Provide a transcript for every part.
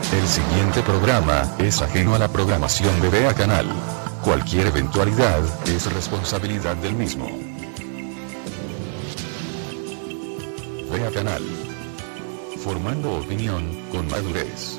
El siguiente programa es ajeno a la programación de Vea Canal. Cualquier eventualidad es responsabilidad del mismo. Vea Canal. Formando opinión con madurez.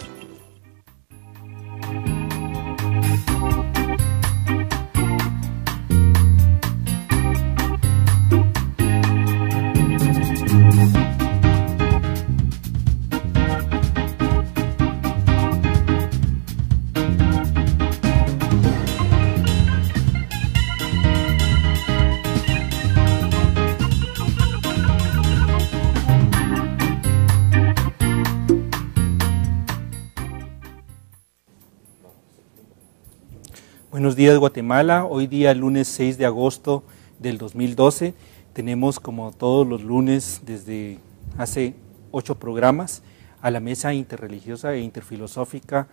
Buenos días, Guatemala. Hoy día, lunes 6 de agosto del 2012, tenemos, como todos los lunes desde hace 8 programas, a la mesa interreligiosa e interfilosófica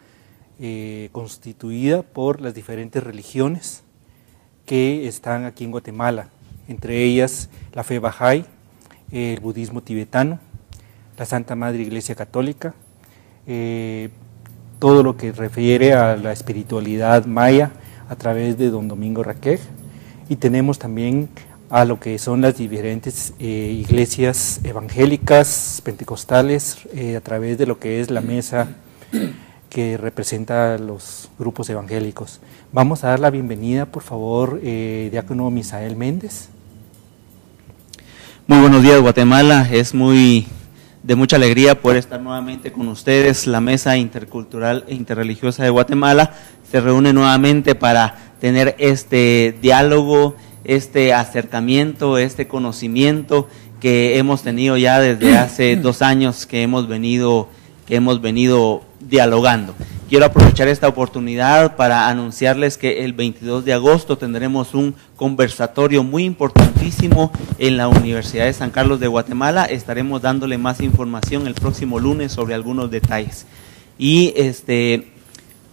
constituida por las diferentes religiones que están aquí en Guatemala, entre ellas la fe Bahá'í, el budismo tibetano, la Santa Madre Iglesia Católica, todo lo que refiere a la espiritualidad maya a través de don Domingo Raquel, y tenemos también a lo que son las diferentes iglesias evangélicas, pentecostales, a través de lo que es la mesa que representa a los grupos evangélicos. Vamos a dar la bienvenida, por favor, diácono Misael Méndez. Muy buenos días, Guatemala. Es de mucha alegría poder estar nuevamente con ustedes. La Mesa Intercultural e Interreligiosa de Guatemala se reúne nuevamente para tener este diálogo, este acercamiento, este conocimiento que hemos tenido ya desde hace 2 años que hemos venido dialogando. Quiero aprovechar esta oportunidad para anunciarles que el 22 de agosto tendremos un conversatorio muy importantísimo en la Universidad de San Carlos de Guatemala. Estaremos dándole más información el próximo lunes sobre algunos detalles. Y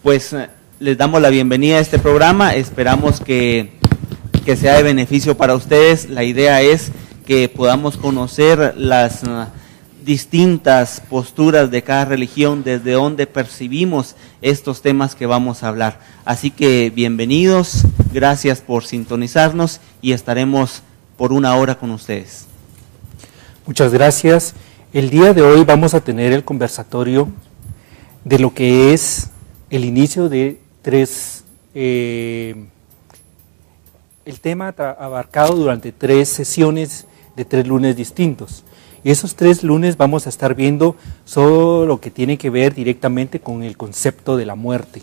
pues les damos la bienvenida a este programa. Esperamos que sea de beneficio para ustedes. La idea es que podamos conocer las distintas posturas de cada religión, desde donde percibimos estos temas que vamos a hablar. Así que bienvenidos, gracias por sintonizarnos y estaremos por 1 hora con ustedes. Muchas gracias. El día de hoy vamos a tener el conversatorio de lo que es el inicio de 3, el tema abarcado durante 3 sesiones de 3 lunes distintos. Y esos 3 lunes vamos a estar viendo solo lo que tiene que ver directamente con el concepto de la muerte.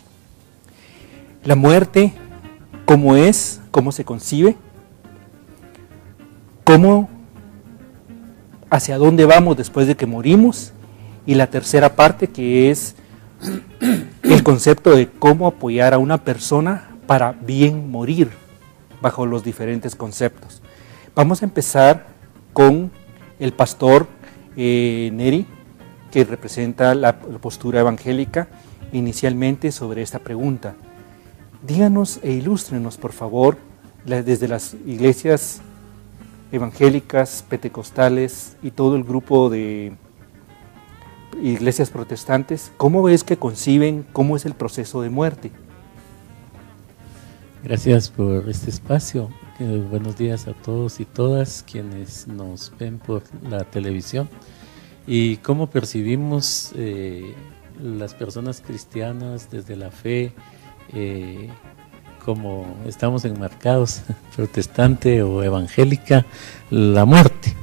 La muerte, cómo es, cómo se concibe, hacia dónde vamos después de que morimos, y la tercera parte, que es el concepto de cómo apoyar a una persona para bien morir, bajo los diferentes conceptos. Vamos a empezar con el pastor Neri, que representa la postura evangélica, inicialmente sobre esta pregunta. Díganos e ilústrenos, por favor, desde las iglesias evangélicas, pentecostales y todo el grupo de iglesias protestantes, ¿cómo es que conciben, cómo es el proceso de muerte? Gracias por este espacio. Buenos días a todos y todas quienes nos ven por la televisión. Y cómo percibimos las personas cristianas desde la fe, como estamos enmarcados, protestante o evangélica, la muerte.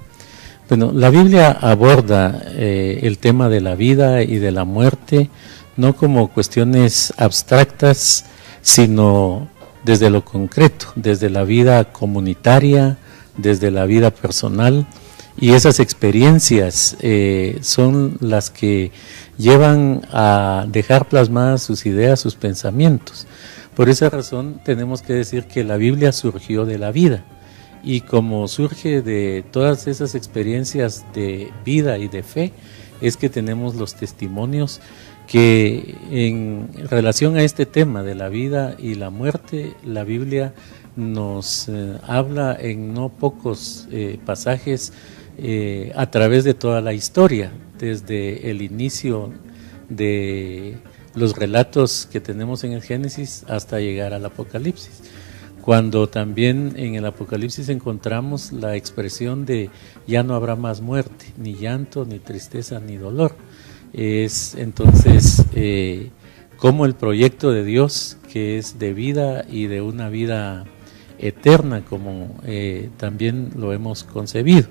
Bueno, la Biblia aborda el tema de la vida y de la muerte no como cuestiones abstractas, sino desde lo concreto, desde la vida comunitaria, desde la vida personal, y esas experiencias son las que llevan a dejar plasmadas sus ideas, sus pensamientos. Por esa razón tenemos que decir que la Biblia surgió de la vida, y como surge de todas esas experiencias de vida y de fe, es que tenemos los testimonios que en relación a este tema de la vida y la muerte, la Biblia nos habla en no pocos pasajes a través de toda la historia, desde el inicio de los relatos que tenemos en el Génesis hasta llegar al Apocalipsis, cuando también en el Apocalipsis encontramos la expresión de ya no habrá más muerte, ni llanto, ni tristeza, ni dolor. Es entonces como el proyecto de Dios, que es de vida y de una vida eterna, como también lo hemos concebido.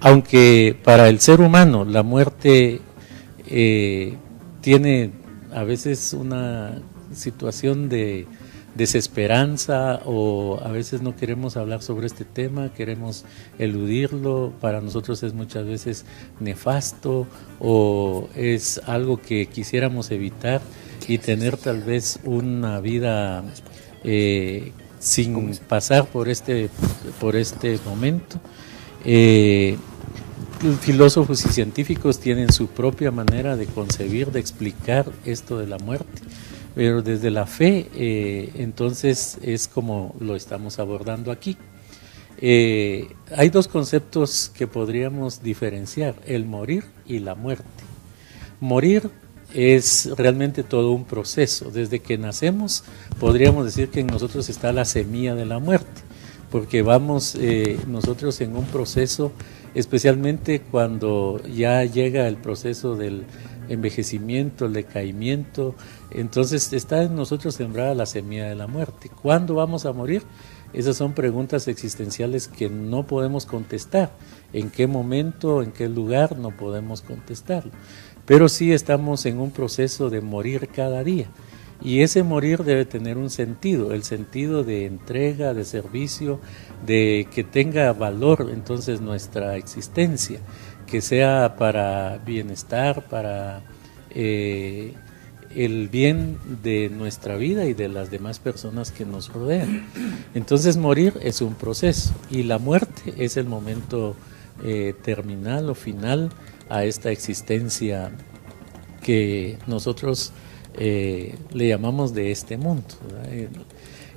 Aunque para el ser humano la muerte tiene a veces una situación de desesperanza, o a veces no queremos hablar sobre este tema, queremos eludirlo, para nosotros es muchas veces nefasto o es algo que quisiéramos evitar y tener tal vez una vida sin pasar por este momento. Filósofos y científicos tienen su propia manera de concebir, de explicar esto de la muerte, pero desde la fe, entonces es como lo estamos abordando aquí. Hay dos conceptos que podríamos diferenciar: el morir y la muerte. Morir es realmente todo un proceso. Desde que nacemos podríamos decir que en nosotros está la semilla de la muerte, porque vamos nosotros en un proceso, especialmente cuando ya llega el proceso del envejecimiento, el decaimiento, entonces está en nosotros sembrada la semilla de la muerte. ¿Cuándo vamos a morir? Esas son preguntas existenciales que no podemos contestar. ¿En qué momento, en qué lugar? No podemos contestarlo. Pero sí estamos en un proceso de morir cada día. Y ese morir debe tener un sentido, el sentido de entrega, de servicio, de que tenga valor entonces nuestra existencia, que sea para bienestar, para el bien de nuestra vida y de las demás personas que nos rodean. Entonces morir es un proceso y la muerte es el momento terminal o final a esta existencia que nosotros le llamamos de este mundo, ¿verdad?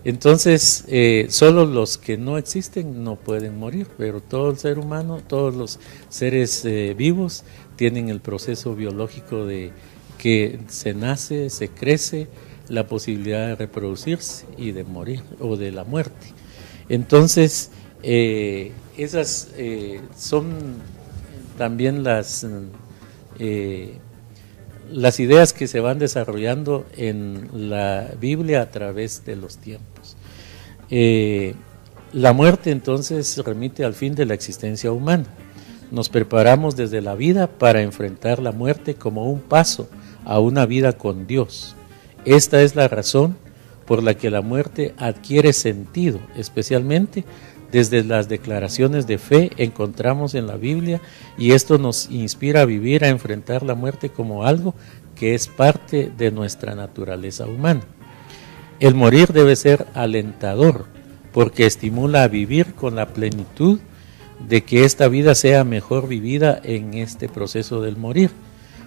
Entonces solo los que no existen no pueden morir, pero todo el ser humano, todos los seres vivos tienen el proceso biológico de que se nace, se crece, la posibilidad de reproducirse y de morir o de la muerte. Entonces esas son también las ideas que se van desarrollando en la Biblia a través de los tiempos. La muerte entonces remite al fin de la existencia humana. Nos preparamos desde la vida para enfrentar la muerte como un paso a una vida con Dios. Esta es la razón por la que la muerte adquiere sentido, especialmente desde las declaraciones de fe encontramos en la Biblia, y esto nos inspira a vivir, a enfrentar la muerte como algo que es parte de nuestra naturaleza humana. El morir debe ser alentador, porque estimula a vivir con la plenitud de que esta vida sea mejor vivida en este proceso del morir.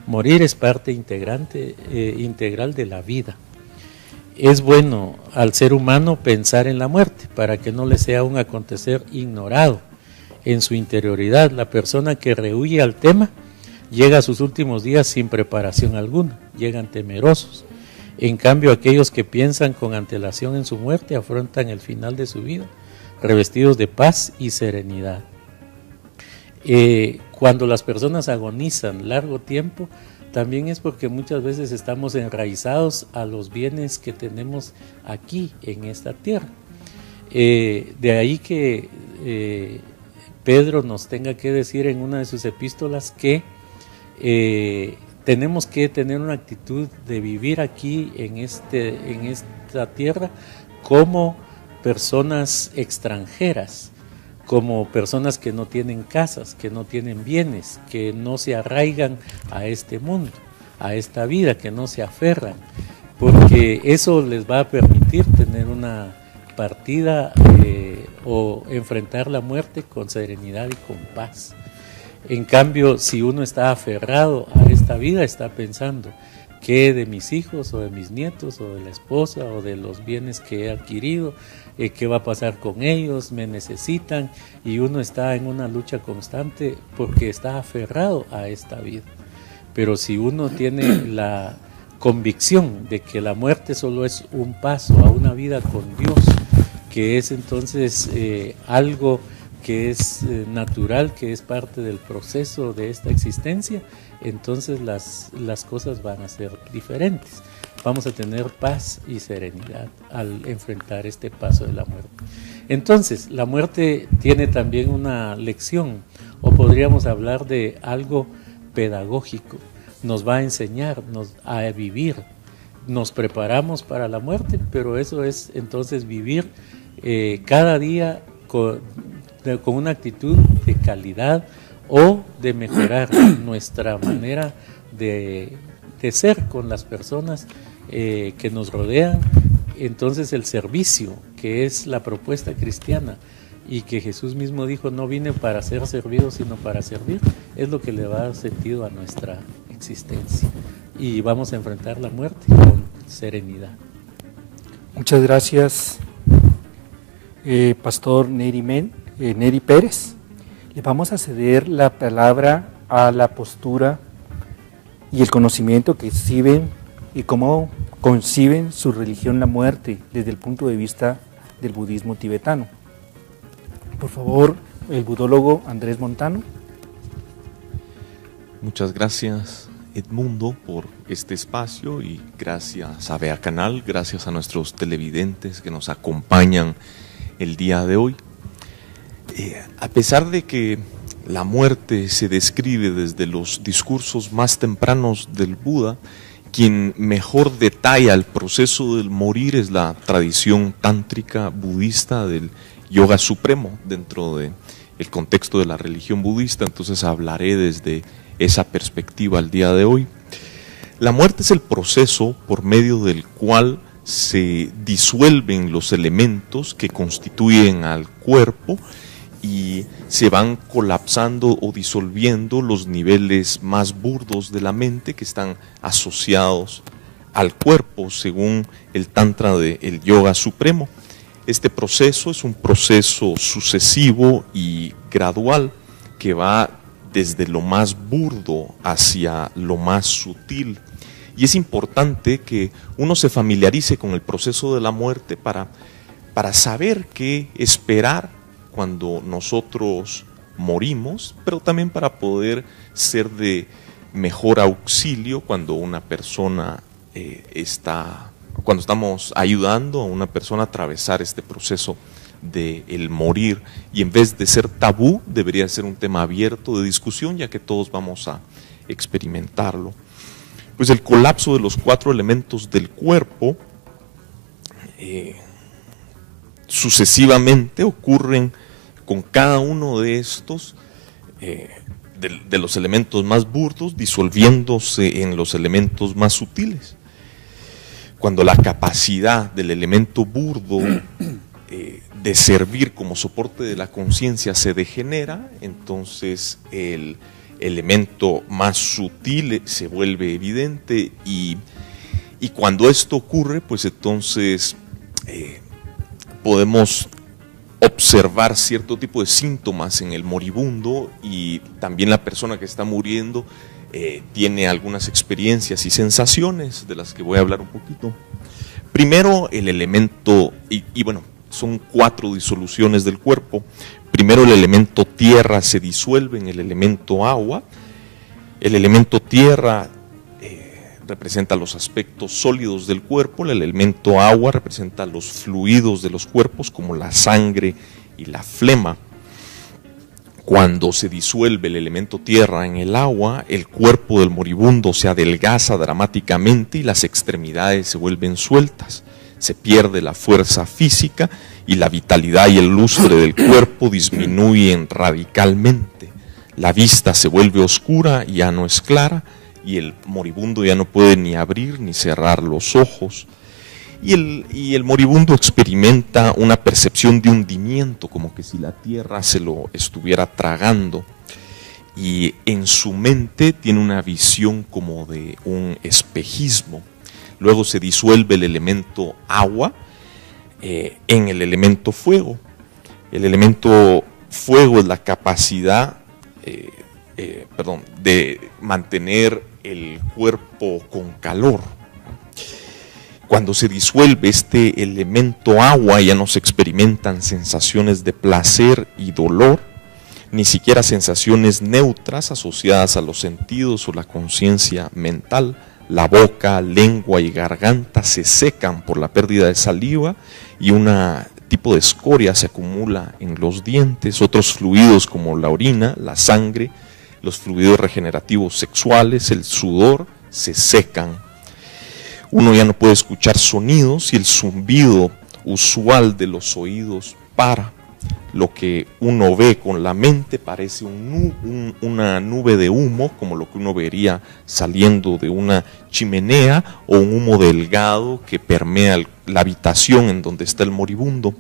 Morir es parte integral de la vida. Es bueno al ser humano pensar en la muerte para que no le sea un acontecer ignorado en su interioridad. La persona que rehúye al tema llega a sus últimos días sin preparación alguna, llegan temerosos. En cambio, aquellos que piensan con antelación en su muerte afrontan el final de su vida revestidos de paz y serenidad. Cuando las personas agonizan largo tiempo, también es porque muchas veces estamos enraizados a los bienes que tenemos aquí en esta tierra. De ahí que Pedro nos tenga que decir en una de sus epístolas que tenemos que tener una actitud de vivir aquí en esta tierra como personas extranjeras, como personas que no tienen casas, que no tienen bienes, que no se arraigan a este mundo, a esta vida, que no se aferran, porque eso les va a permitir tener una partida o enfrentar la muerte con serenidad y con paz. En cambio, si uno está aferrado a esta vida, está pensando ¿qué de mis hijos o de mis nietos o de la esposa o de los bienes que he adquirido? ¿Qué va a pasar con ellos? ¿Me necesitan? Y uno está en una lucha constante porque está aferrado a esta vida. pero si uno tiene la convicción de que la muerte solo es un paso a una vida con Dios, que es entonces algo que es natural, que es parte del proceso de esta existencia, entonces las cosas van a ser diferentes. Vamos a tener paz y serenidad al enfrentar este paso de la muerte. Entonces, la muerte tiene también una lección, o podríamos hablar de algo pedagógico. Nos va a enseñarnos a vivir. Nos preparamos para la muerte, pero eso es entonces vivir cada día con una actitud de calidad o de mejorar nuestra manera de ser con las personas que nos rodean. Entonces el servicio, que es la propuesta cristiana y que Jesús mismo dijo, no vine para ser servido sino para servir, es lo que le va a dar sentido a nuestra existencia, y vamos a enfrentar la muerte con serenidad. Muchas gracias, Pastor Neri Pérez. Le vamos a ceder la palabra a la postura y el conocimiento que exhiben y cómo conciben su religión la muerte desde el punto de vista del budismo tibetano. Por favor, el budólogo Andrés Montano. Muchas gracias, Edmundo, por este espacio, y gracias a VEA Canal, gracias a nuestros televidentes que nos acompañan el día de hoy. A pesar de que la muerte se describe desde los discursos más tempranos del Buda, quien mejor detalla el proceso del morir es la tradición tántrica budista del yoga supremo dentro del contexto de la religión budista. Entonces hablaré desde esa perspectiva al día de hoy. La muerte es el proceso por medio del cual se disuelven los elementos que constituyen al cuerpo y se van colapsando o disolviendo los niveles más burdos de la mente que están asociados al cuerpo, según el Tantra del Yoga Supremo. Este proceso es un proceso sucesivo y gradual que va desde lo más burdo hacia lo más sutil. Y es importante que uno se familiarice con el proceso de la muerte para saber qué esperar cuando nosotros morimos, pero también para poder ser de mejor auxilio cuando una persona cuando estamos ayudando a una persona a atravesar este proceso del morir. Y en vez de ser tabú, debería ser un tema abierto de discusión, ya que todos vamos a experimentarlo. Pues el colapso de los 4 elementos del cuerpo sucesivamente ocurren con cada uno de estos, de los elementos más burdos, disolviéndose en los elementos más sutiles. Cuando la capacidad del elemento burdo de servir como soporte de la conciencia se degenera, entonces el elemento más sutil se vuelve evidente, y cuando esto ocurre, pues entonces podemos observar cierto tipo de síntomas en el moribundo, y también la persona que está muriendo tiene algunas experiencias y sensaciones de las que voy a hablar un poquito. Primero el elemento, y bueno, son 4 disoluciones del cuerpo. Primero el elemento tierra se disuelve en el elemento agua. El elemento tierra representa los aspectos sólidos del cuerpo, el elemento agua representa los fluidos de los cuerpos como la sangre y la flema. Cuando se disuelve el elemento tierra en el agua, el cuerpo del moribundo se adelgaza dramáticamente y las extremidades se vuelven sueltas. Se pierde la fuerza física y la vitalidad y el lustre del cuerpo disminuyen radicalmente. La vista se vuelve oscura y ya no es clara, y el moribundo ya no puede ni abrir ni cerrar los ojos. Y el moribundo experimenta una percepción de hundimiento, como que si la tierra se lo estuviera tragando. Y en su mente tiene una visión como de un espejismo. Luego se disuelve el elemento agua en el elemento fuego. El elemento fuego es la capacidad de mantener el cuerpo con calor. Cuando se disuelve este elemento agua, ya no se experimentan sensaciones de placer y dolor, ni siquiera sensaciones neutras asociadas a los sentidos o la conciencia mental. La boca, lengua y garganta se secan por la pérdida de saliva y un tipo de escoria se acumula en los dientes. Otros fluidos como la orina, la sangre, los fluidos regenerativos sexuales, el sudor, se secan. Uno ya no puede escuchar sonidos y el zumbido usual de los oídos para. Lo que uno ve con la mente parece una nube de humo, como lo que uno vería saliendo de una chimenea, o un humo delgado que permea la habitación en donde está el moribundo.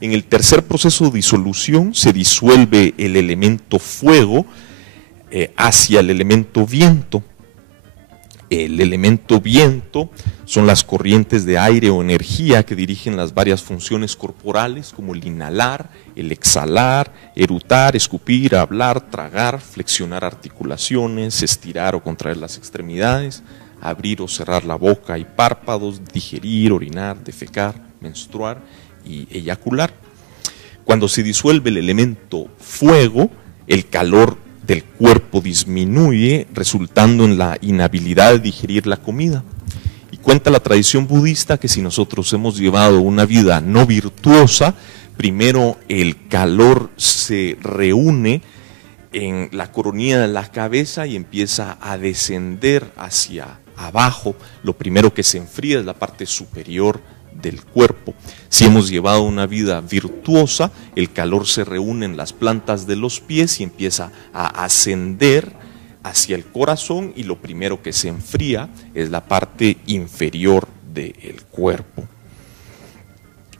En el tercer proceso de disolución se disuelve el elemento fuego hacia el elemento viento. El elemento viento son las corrientes de aire o energía que dirigen las varias funciones corporales, como el inhalar, el exhalar, erutar, escupir, hablar, tragar, flexionar articulaciones, estirar o contraer las extremidades, abrir o cerrar la boca y párpados, digerir, orinar, defecar, menstruar y eyacular. Cuando se disuelve el elemento fuego, el calor del cuerpo disminuye, resultando en la inhabilidad de digerir la comida. Y cuenta la tradición budista que si nosotros hemos llevado una vida no virtuosa, primero el calor se reúne en la coronilla de la cabeza y empieza a descender hacia abajo. Lo primero que se enfría es la parte superior del cuerpo. Si hemos llevado una vida virtuosa, el calor se reúne en las plantas de los pies y empieza a ascender hacia el corazón, y lo primero que se enfría es la parte inferior del cuerpo.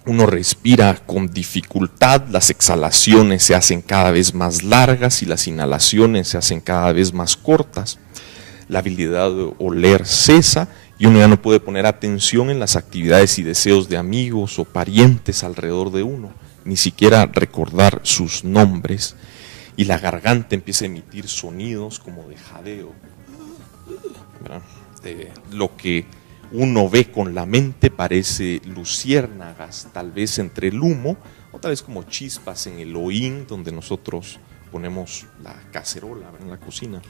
Uno respira con dificultad, las exhalaciones se hacen cada vez más largas y las inhalaciones se hacen cada vez más cortas. La habilidad de oler cesa y uno ya no puede poner atención en las actividades y deseos de amigos o parientes alrededor de uno, ni siquiera recordar sus nombres. Y la garganta empieza a emitir sonidos como de jadeo. Lo que uno ve con la mente parece luciérnagas, tal vez entre el humo, o tal vez como chispas en el hollín donde nosotros ponemos la cacerola en la cocina.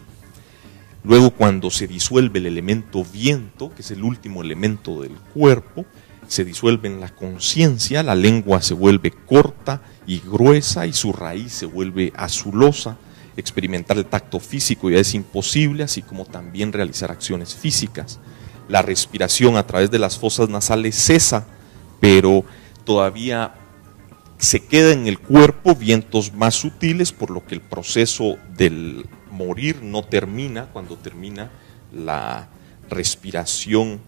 Luego, cuando se disuelve el elemento viento, que es el último elemento del cuerpo, se disuelve en la conciencia, la lengua se vuelve corta y gruesa y su raíz se vuelve azulosa. Experimentar el tacto físico ya es imposible, así como también realizar acciones físicas. La respiración a través de las fosas nasales cesa, pero todavía se queda en el cuerpo vientos más sutiles, por lo que el proceso del morir no termina cuando termina la respiración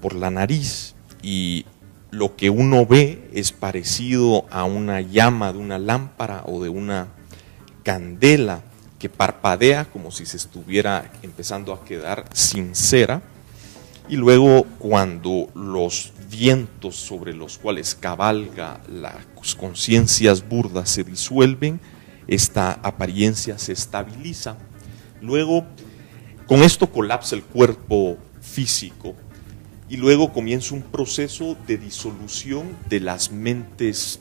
por la nariz, y lo que uno ve es parecido a una llama de una lámpara o de una candela que parpadea como si se estuviera empezando a quedar sin cera. Y luego, cuando los vientos sobre los cuales cabalga las conciencias burdas se disuelven, esta apariencia se estabiliza. Luego, con esto colapsa el cuerpo físico y luego comienza un proceso de disolución de las mentes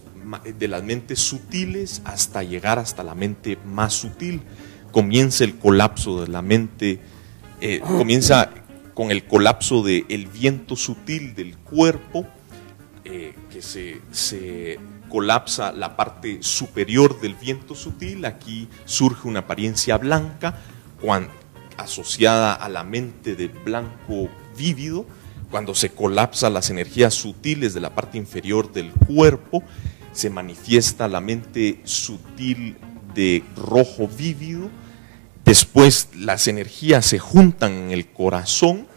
sutiles hasta llegar hasta la mente más sutil. Comienza el colapso de la mente, comienza con el colapso del viento sutil del cuerpo, que se colapsa la parte superior del viento sutil. Aquí surge una apariencia blanca asociada a la mente de blanco vívido. Cuando se colapsa las energías sutiles de la parte inferior del cuerpo, se manifiesta la mente sutil de rojo vívido. Después las energías se juntan en el corazón.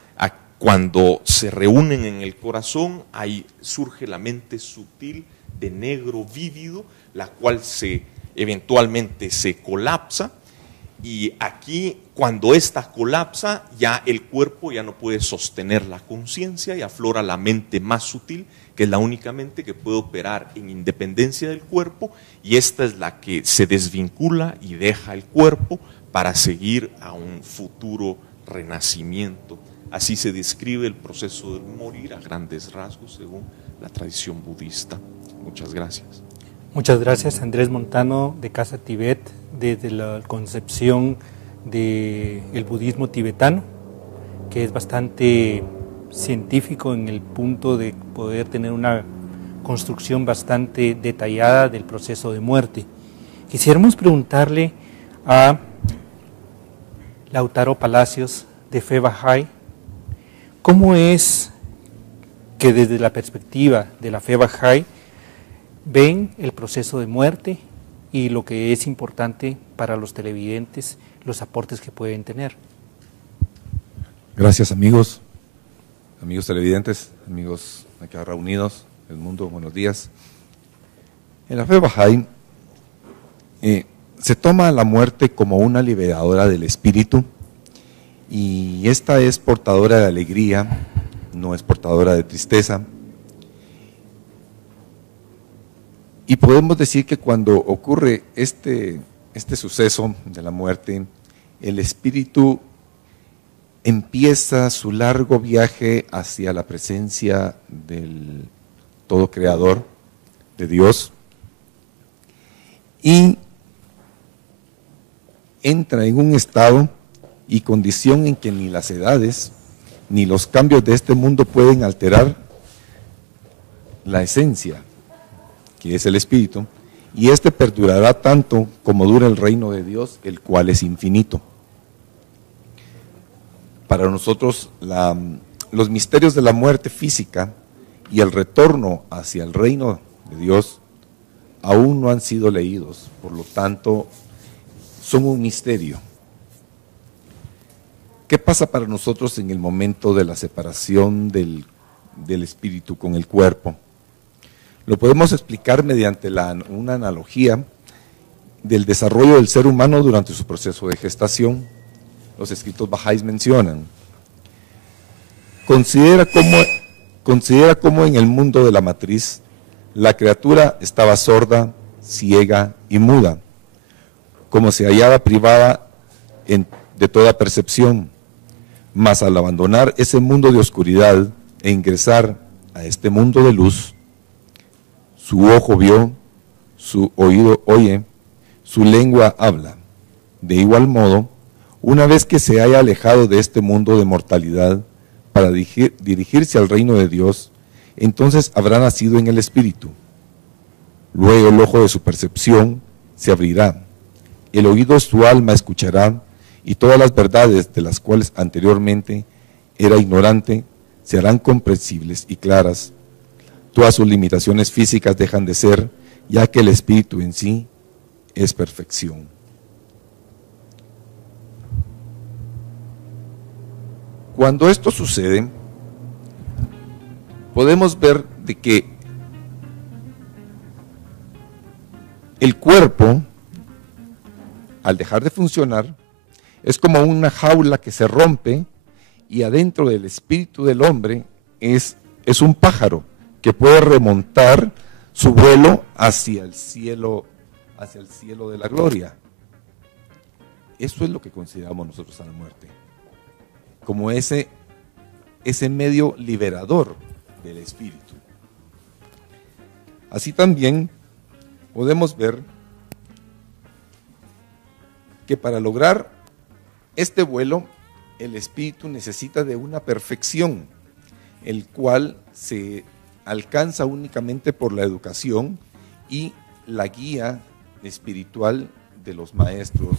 Cuando se reúnen en el corazón, ahí surge la mente sutil de negro vívido, la cual eventualmente se colapsa. Y aquí, cuando esta colapsa, ya el cuerpo ya no puede sostener la conciencia y aflora la mente más sutil, que es la única mente que puede operar en independencia del cuerpo, y esta es la que se desvincula y deja el cuerpo para seguir a un futuro renacimiento. Así se describe el proceso del morir a grandes rasgos según la tradición budista. Muchas gracias. Muchas gracias, Andrés Montano, de Casa Tibet, desde la concepción del budismo tibetano, que es bastante científico en el punto de poder tener una construcción bastante detallada del proceso de muerte. Quisiéramos preguntarle a Lautaro Palacios, de Fe Bahá'í, ¿cómo es que desde la perspectiva de la Fe Bahá'í ven el proceso de muerte y lo que es importante para los televidentes, los aportes que pueden tener? Gracias, amigos televidentes, amigos acá reunidos del mundo, buenos días. En la Fe Bahá'í se toma la muerte como una liberadora del espíritu, y esta es portadora de alegría, no es portadora de tristeza. Y podemos decir que cuando ocurre este suceso de la muerte, el espíritu empieza su largo viaje hacia la presencia del todo creador, de Dios, y entra en un estado y condición en que ni las edades ni los cambios de este mundo pueden alterar la esencia, que es el espíritu, y este perdurará tanto como dura el reino de Dios, el cual es infinito. Para nosotros, los misterios de la muerte física y el retorno hacia el reino de Dios aún no han sido leídos, por lo tanto, son un misterio. ¿Qué pasa para nosotros en el momento de la separación del espíritu con el cuerpo? Lo podemos explicar mediante una analogía del desarrollo del ser humano durante su proceso de gestación. Los escritos bahá'ís mencionan: considera cómo en el mundo de la matriz la criatura estaba sorda, ciega y muda, como se hallaba privada de toda percepción, mas al abandonar ese mundo de oscuridad e ingresar a este mundo de luz, su ojo vio, su oído oye, su lengua habla. De igual modo, una vez que se haya alejado de este mundo de mortalidad para dirigirse al reino de Dios, entonces habrá nacido en el espíritu. Luego el ojo de su percepción se abrirá, el oído de su alma escuchará, y todas las verdades de las cuales anteriormente era ignorante se harán comprensibles y claras. Todas sus limitaciones físicas dejan de ser, ya que el espíritu en sí es perfección. Cuando esto sucede, podemos ver de que el cuerpo, al dejar de funcionar, es como una jaula que se rompe, y adentro del espíritu del hombre es un pájaro que puede remontar su vuelo hacia el cielo de la gloria. Eso es lo que consideramos nosotros a la muerte, como ese medio liberador del espíritu. Así también podemos ver que para lograr este vuelo, el espíritu necesita de una perfección, el cual se alcanza únicamente por la educación y la guía espiritual de los maestros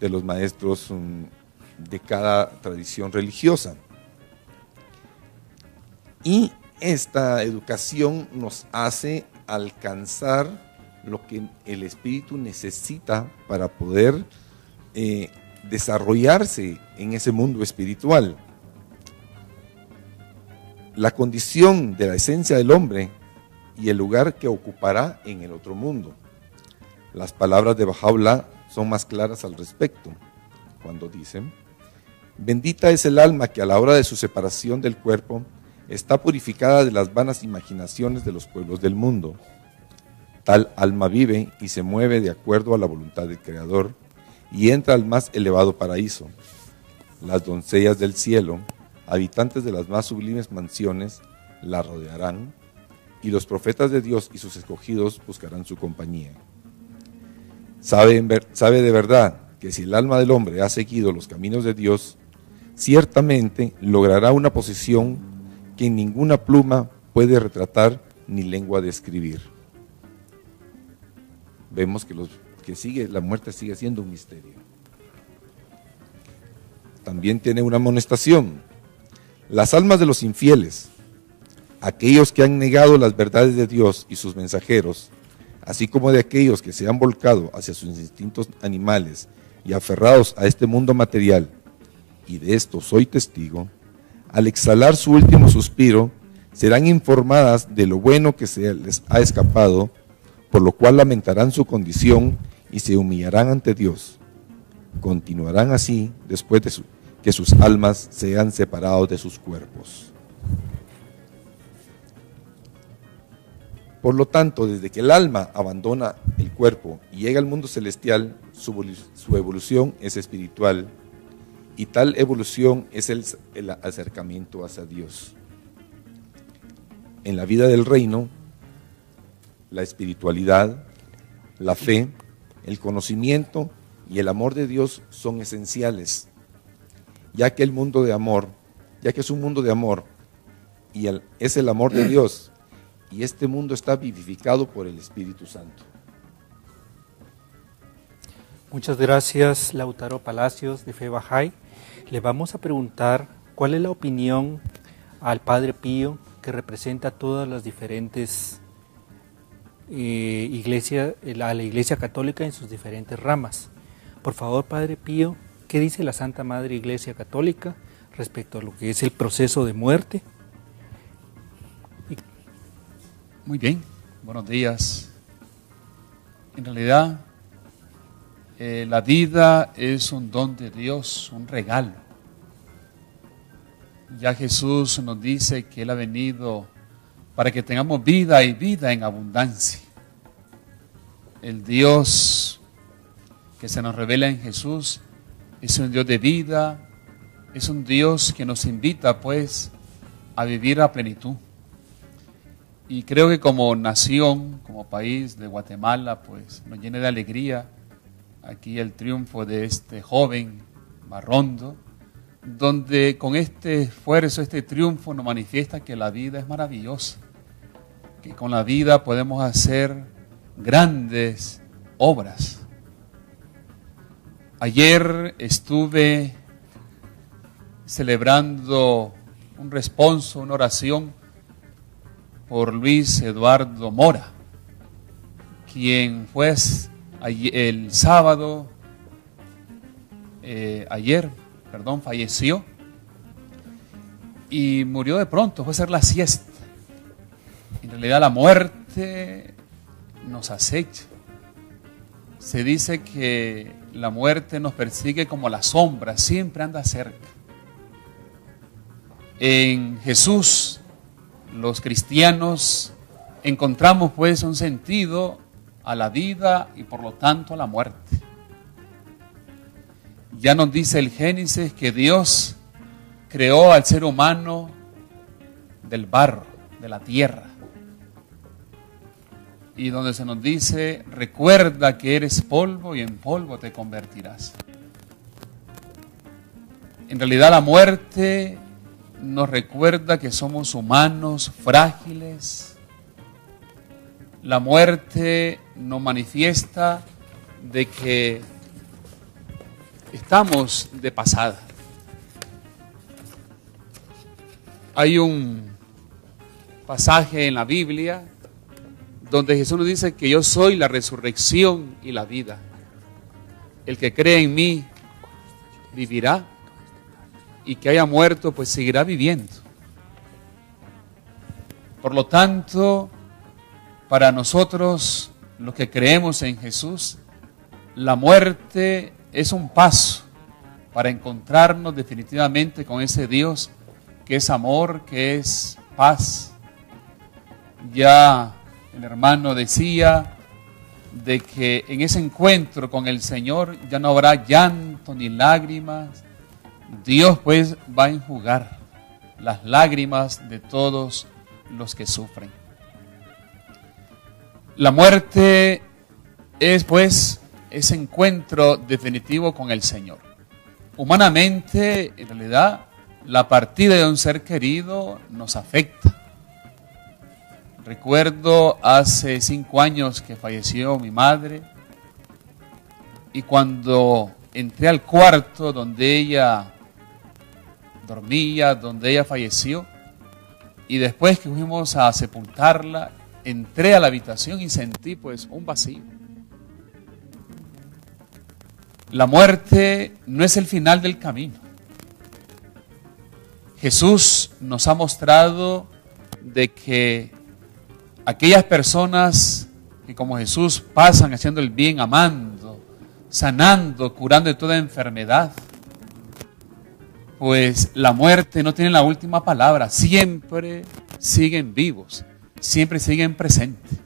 de cada tradición religiosa. Y esta educación nos hace alcanzar lo que el espíritu necesita para poder desarrollarse en ese mundo espiritual. La condición de la esencia del hombre y el lugar que ocupará en el otro mundo. Las palabras de Baha'u'lláh son más claras al respecto, cuando dicen: bendita es el alma que a la hora de su separación del cuerpo está purificada de las vanas imaginaciones de los pueblos del mundo. Tal alma vive y se mueve de acuerdo a la voluntad del Creador y entra al más elevado paraíso. las doncellas del cielo, habitantes de las más sublimes mansiones, la rodearán, y los profetas de Dios y sus escogidos buscarán su compañía. Sabe de verdad que si el alma del hombre ha seguido los caminos de Dios, ciertamente logrará una posición que ninguna pluma puede retratar ni lengua describir. Vemos que la muerte sigue siendo un misterio. También tiene una amonestación. Las almas de los infieles, aquellos que han negado las verdades de Dios y sus mensajeros, así como de aquellos que se han volcado hacia sus instintos animales y aferrados a este mundo material, y de esto soy testigo, al exhalar su último suspiro, serán informadas de lo bueno que se les ha escapado, por lo cual lamentarán su condición y se humillarán ante Dios. Continuarán así después de que sus almas sean separados de sus cuerpos. Por lo tanto, desde que el alma abandona el cuerpo y llega al mundo celestial, su evolución es espiritual, y tal evolución es el acercamiento hacia Dios. En la vida del reino, la espiritualidad, la fe, el conocimiento y el amor de Dios son esenciales, ya que es un mundo de amor, y es el amor de Dios, y este mundo está vivificado por el Espíritu Santo. Muchas gracias, Lautaro Palacios de Fe Bahá'í. Le vamos a preguntar cuál es la opinión al Padre Pío, que representa todas las diferentes iglesias, a la Iglesia Católica en sus diferentes ramas. Por favor, Padre Pío, ¿qué dice la Santa Madre Iglesia Católica respecto a lo que es el proceso de muerte? Muy bien, buenos días. En realidad, la vida es un don de Dios, un regalo. Ya Jesús nos dice que Él ha venido para que tengamos vida y vida en abundancia. El Dios que se nos revela en Jesús es un Dios de vida, es un Dios que nos invita pues a vivir a plenitud. Y creo que como nación, como país de Guatemala, pues nos llena de alegría aquí el triunfo de este joven Marrondo, donde con este esfuerzo, este triunfo nos manifiesta que la vida es maravillosa, que con la vida podemos hacer grandes obras. Ayer estuve celebrando un responso, una oración por Luis Eduardo Mora, quien fue el sábado, falleció y murió de pronto, fue a hacer la siesta. En realidad la muerte nos acecha. Se dice que la muerte nos persigue como la sombra, siempre anda cerca. En Jesús, los cristianos encontramos pues un sentido a la vida y por lo tanto a la muerte. Ya nos dice el Génesis que Dios creó al ser humano del barro, de la tierra. Y donde se nos dice, recuerda que eres polvo y en polvo te convertirás. En realidad la muerte nos recuerda que somos humanos frágiles. La muerte nos manifiesta de que estamos de pasada. Hay un pasaje en la Biblia donde Jesús nos dice que yo soy la resurrección y la vida. El que cree en mí vivirá, y que haya muerto pues seguirá viviendo. Por lo tanto, para nosotros, los que creemos en Jesús, la muerte es un paso para encontrarnos definitivamente con ese Dios que es amor, que es paz. Ya el hermano decía de que en ese encuentro con el Señor ya no habrá llanto ni lágrimas, Dios pues va a enjugar las lágrimas de todos los que sufren. La muerte es pues ese encuentro definitivo con el Señor. Humanamente, en realidad, la partida de un ser querido nos afecta. Recuerdo hace 5 años que falleció mi madre, y cuando entré al cuarto donde ella dormía, donde ella falleció, y después que fuimos a sepultarla, entré a la habitación y sentí pues un vacío. La muerte no es el final del camino. Jesús nos ha mostrado de que aquellas personas que como Jesús pasan haciendo el bien, amando, sanando, curando de toda enfermedad, pues la muerte no tiene la última palabra, siempre siguen vivos, siempre siguen presentes.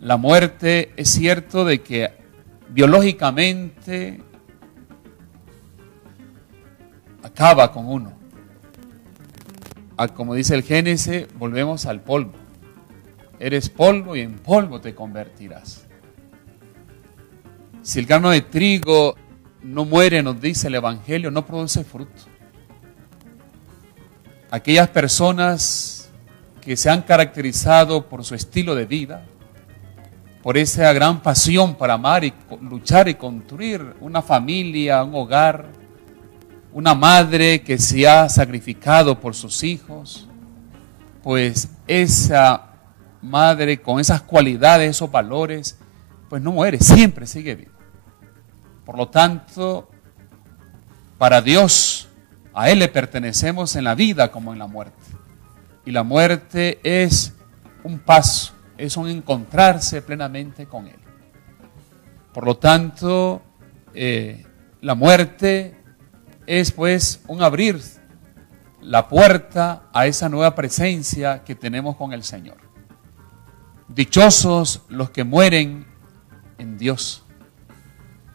La muerte es cierto de que biológicamente acaba con uno. Como dice el Génesis, volvemos al polvo. Eres polvo y en polvo te convertirás. Si el grano de trigo no muere, nos dice el Evangelio, no produce fruto. Aquellas personas que se han caracterizado por su estilo de vida, por esa gran pasión para amar y luchar y construir una familia, un hogar, una madre que se ha sacrificado por sus hijos, pues esa madre con esas cualidades, esos valores, pues no muere, siempre sigue viva. Por lo tanto, para Dios, a Él le pertenecemos en la vida como en la muerte. Y la muerte es un paso, es un encontrarse plenamente con Él. Por lo tanto, la muerte es pues un abrir la puerta a esa nueva presencia que tenemos con el Señor. Dichosos los que mueren en Dios.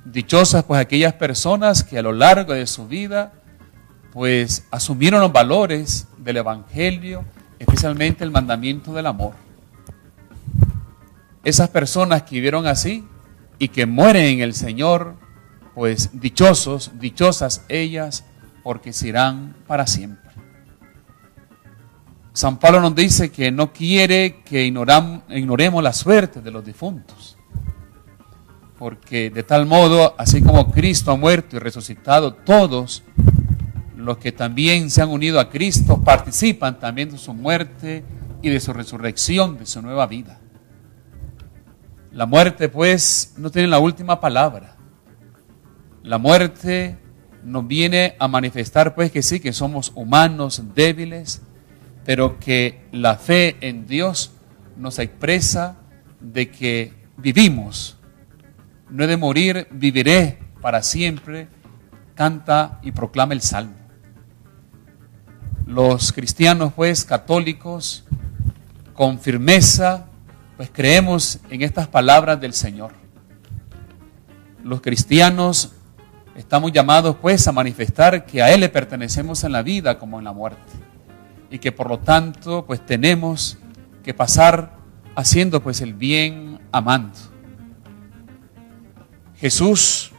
Dichosas pues aquellas personas que a lo largo de su vida pues asumieron los valores del Evangelio, especialmente el mandamiento del amor. Esas personas que vivieron así y que mueren en el Señor, pues dichosos, dichosas ellas, porque se irán para siempre. San Pablo nos dice que no quiere que ignoremos la suerte de los difuntos, porque de tal modo, así como Cristo ha muerto y resucitado, todos los que también se han unido a Cristo participan también de su muerte y de su resurrección, de su nueva vida. La muerte, pues, no tiene la última palabra. La muerte nos viene a manifestar, pues, que sí, que somos humanos, débiles, pero que la fe en Dios nos expresa de que vivimos. No he de morir, viviré para siempre, canta y proclama el Salmo. Los cristianos, pues, católicos, con firmeza, pues creemos en estas palabras del Señor. Los cristianos estamos llamados, pues, a manifestar que a Él le pertenecemos en la vida como en la muerte. Y que por lo tanto, pues, tenemos que pasar haciendo, pues, el bien, amando. Jesús,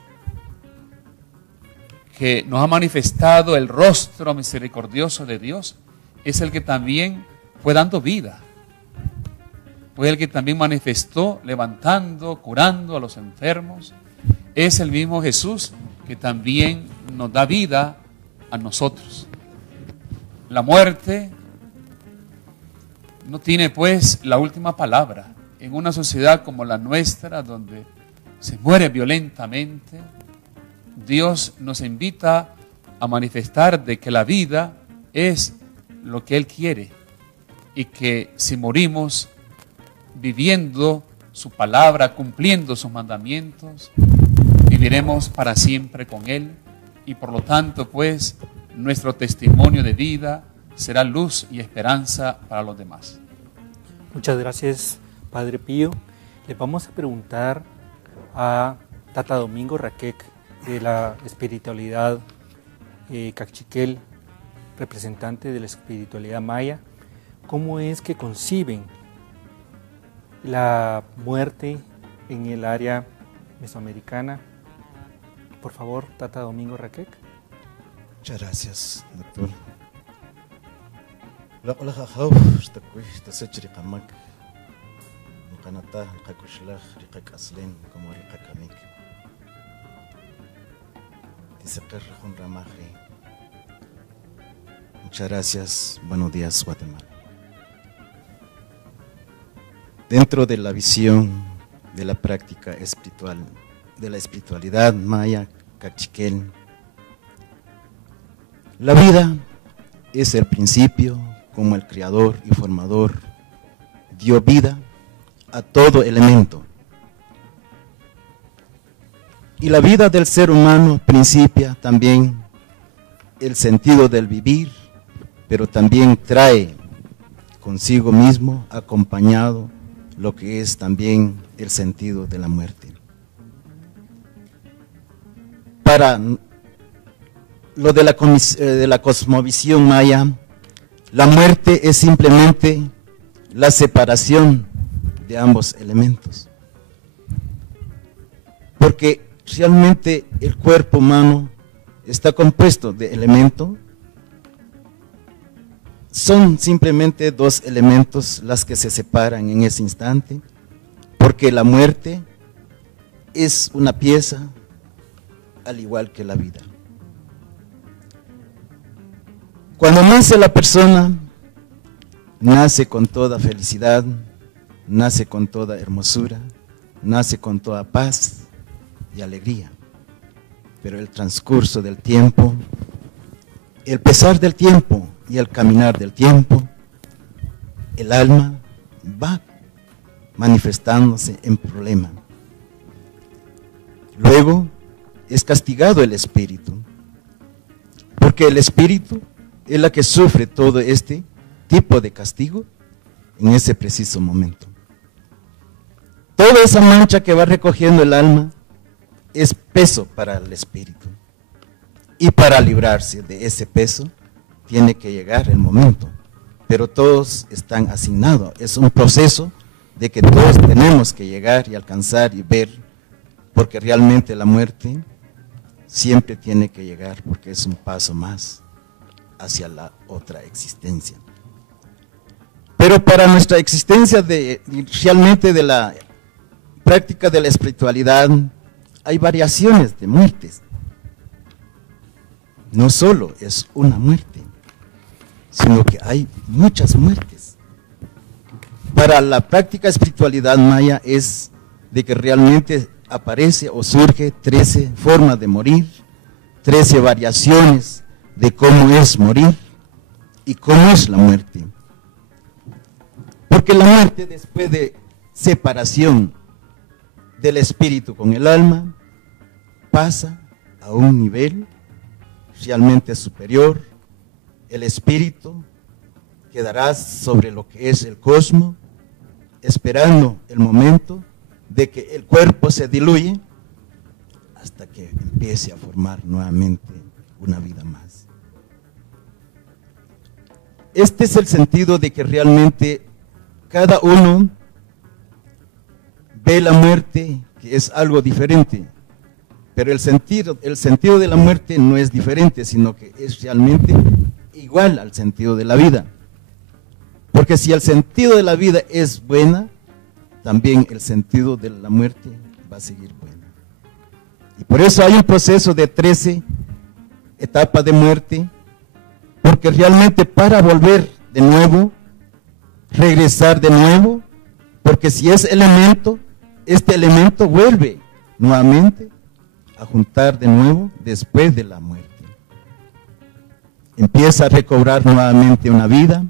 que nos ha manifestado el rostro misericordioso de Dios, es el que también fue dando vida. Fue el que también manifestó, levantando, curando a los enfermos. Es el mismo Jesús que también nos da vida a nosotros. La muerte no tiene, pues, la última palabra. En una sociedad como la nuestra, donde se muere violentamente, Dios nos invita a manifestar de que la vida es lo que Él quiere y que si morimos viviendo su palabra, cumpliendo sus mandamientos, viviremos para siempre con Él y por lo tanto, pues, nuestro testimonio de vida será luz y esperanza para los demás. Muchas gracias, Padre Pío. Le vamos a preguntar a Tata Domingo Raquec de la espiritualidad Cachiquel, representante de la espiritualidad maya, ¿cómo es que conciben la muerte en el área mesoamericana? Por favor, Tata Domingo Raquec. Muchas gracias, doctor. Hola, jajau, tasechri qamak, nuqanata qakushlaj riqak aslen como riqakamik. Tiseqer rajun ramaje. Muchas gracias, buenos días, Guatemala. Dentro de la visión de la práctica espiritual, de la espiritualidad maya, cachiquel, la vida es el principio, como el creador y formador dio vida a todo elemento. Y la vida del ser humano principia también el sentido del vivir, pero también trae consigo mismo acompañado lo que es también el sentido de la muerte. Para lo de la cosmovisión maya, la muerte es simplemente la separación de ambos elementos. Porque realmente el cuerpo humano está compuesto de elementos. Son simplemente dos elementos las que se separan en ese instante, porque la muerte es una pieza al igual que la vida. Cuando nace la persona, nace con toda felicidad, nace con toda hermosura, nace con toda paz y alegría. Pero el transcurso del tiempo, el pesar del tiempo y el caminar del tiempo, el alma va manifestándose en problema. Luego es castigado el espíritu, porque el espíritu es la que sufre todo este tipo de castigo en ese preciso momento. Toda esa mancha que va recogiendo el alma es peso para el espíritu. Y para librarse de ese peso tiene que llegar el momento. Pero todos están asignados. Es un proceso de que todos tenemos que llegar y alcanzar y ver, porque realmente la muerte siempre tiene que llegar, porque es un paso más hacia la otra existencia. Pero para nuestra existencia realmente de la práctica de la espiritualidad, hay variaciones de muertes. No solo es una muerte, sino que hay muchas muertes. Para la práctica espiritualidad maya es de que realmente aparece o surge 13 formas de morir, 13 variaciones de cómo es morir y cómo es la muerte. Porque la muerte, después de separación del espíritu con el alma, pasa a un nivel realmente superior. El espíritu quedará sobre lo que es el cosmos, esperando el momento de que el cuerpo se diluye hasta que empiece a formar nuevamente una vida más. Este es el sentido de que realmente cada uno ve la muerte, que es algo diferente, pero el sentido de la muerte no es diferente, sino que es realmente igual al sentido de la vida. Porque si el sentido de la vida es buena, también el sentido de la muerte va a seguir buena. Y por eso hay un proceso de 13 etapas de muerte, porque realmente para volver de nuevo, regresar de nuevo, porque si es elemento, este elemento vuelve nuevamente a juntar de nuevo después de la muerte. Empieza a recobrar nuevamente una vida,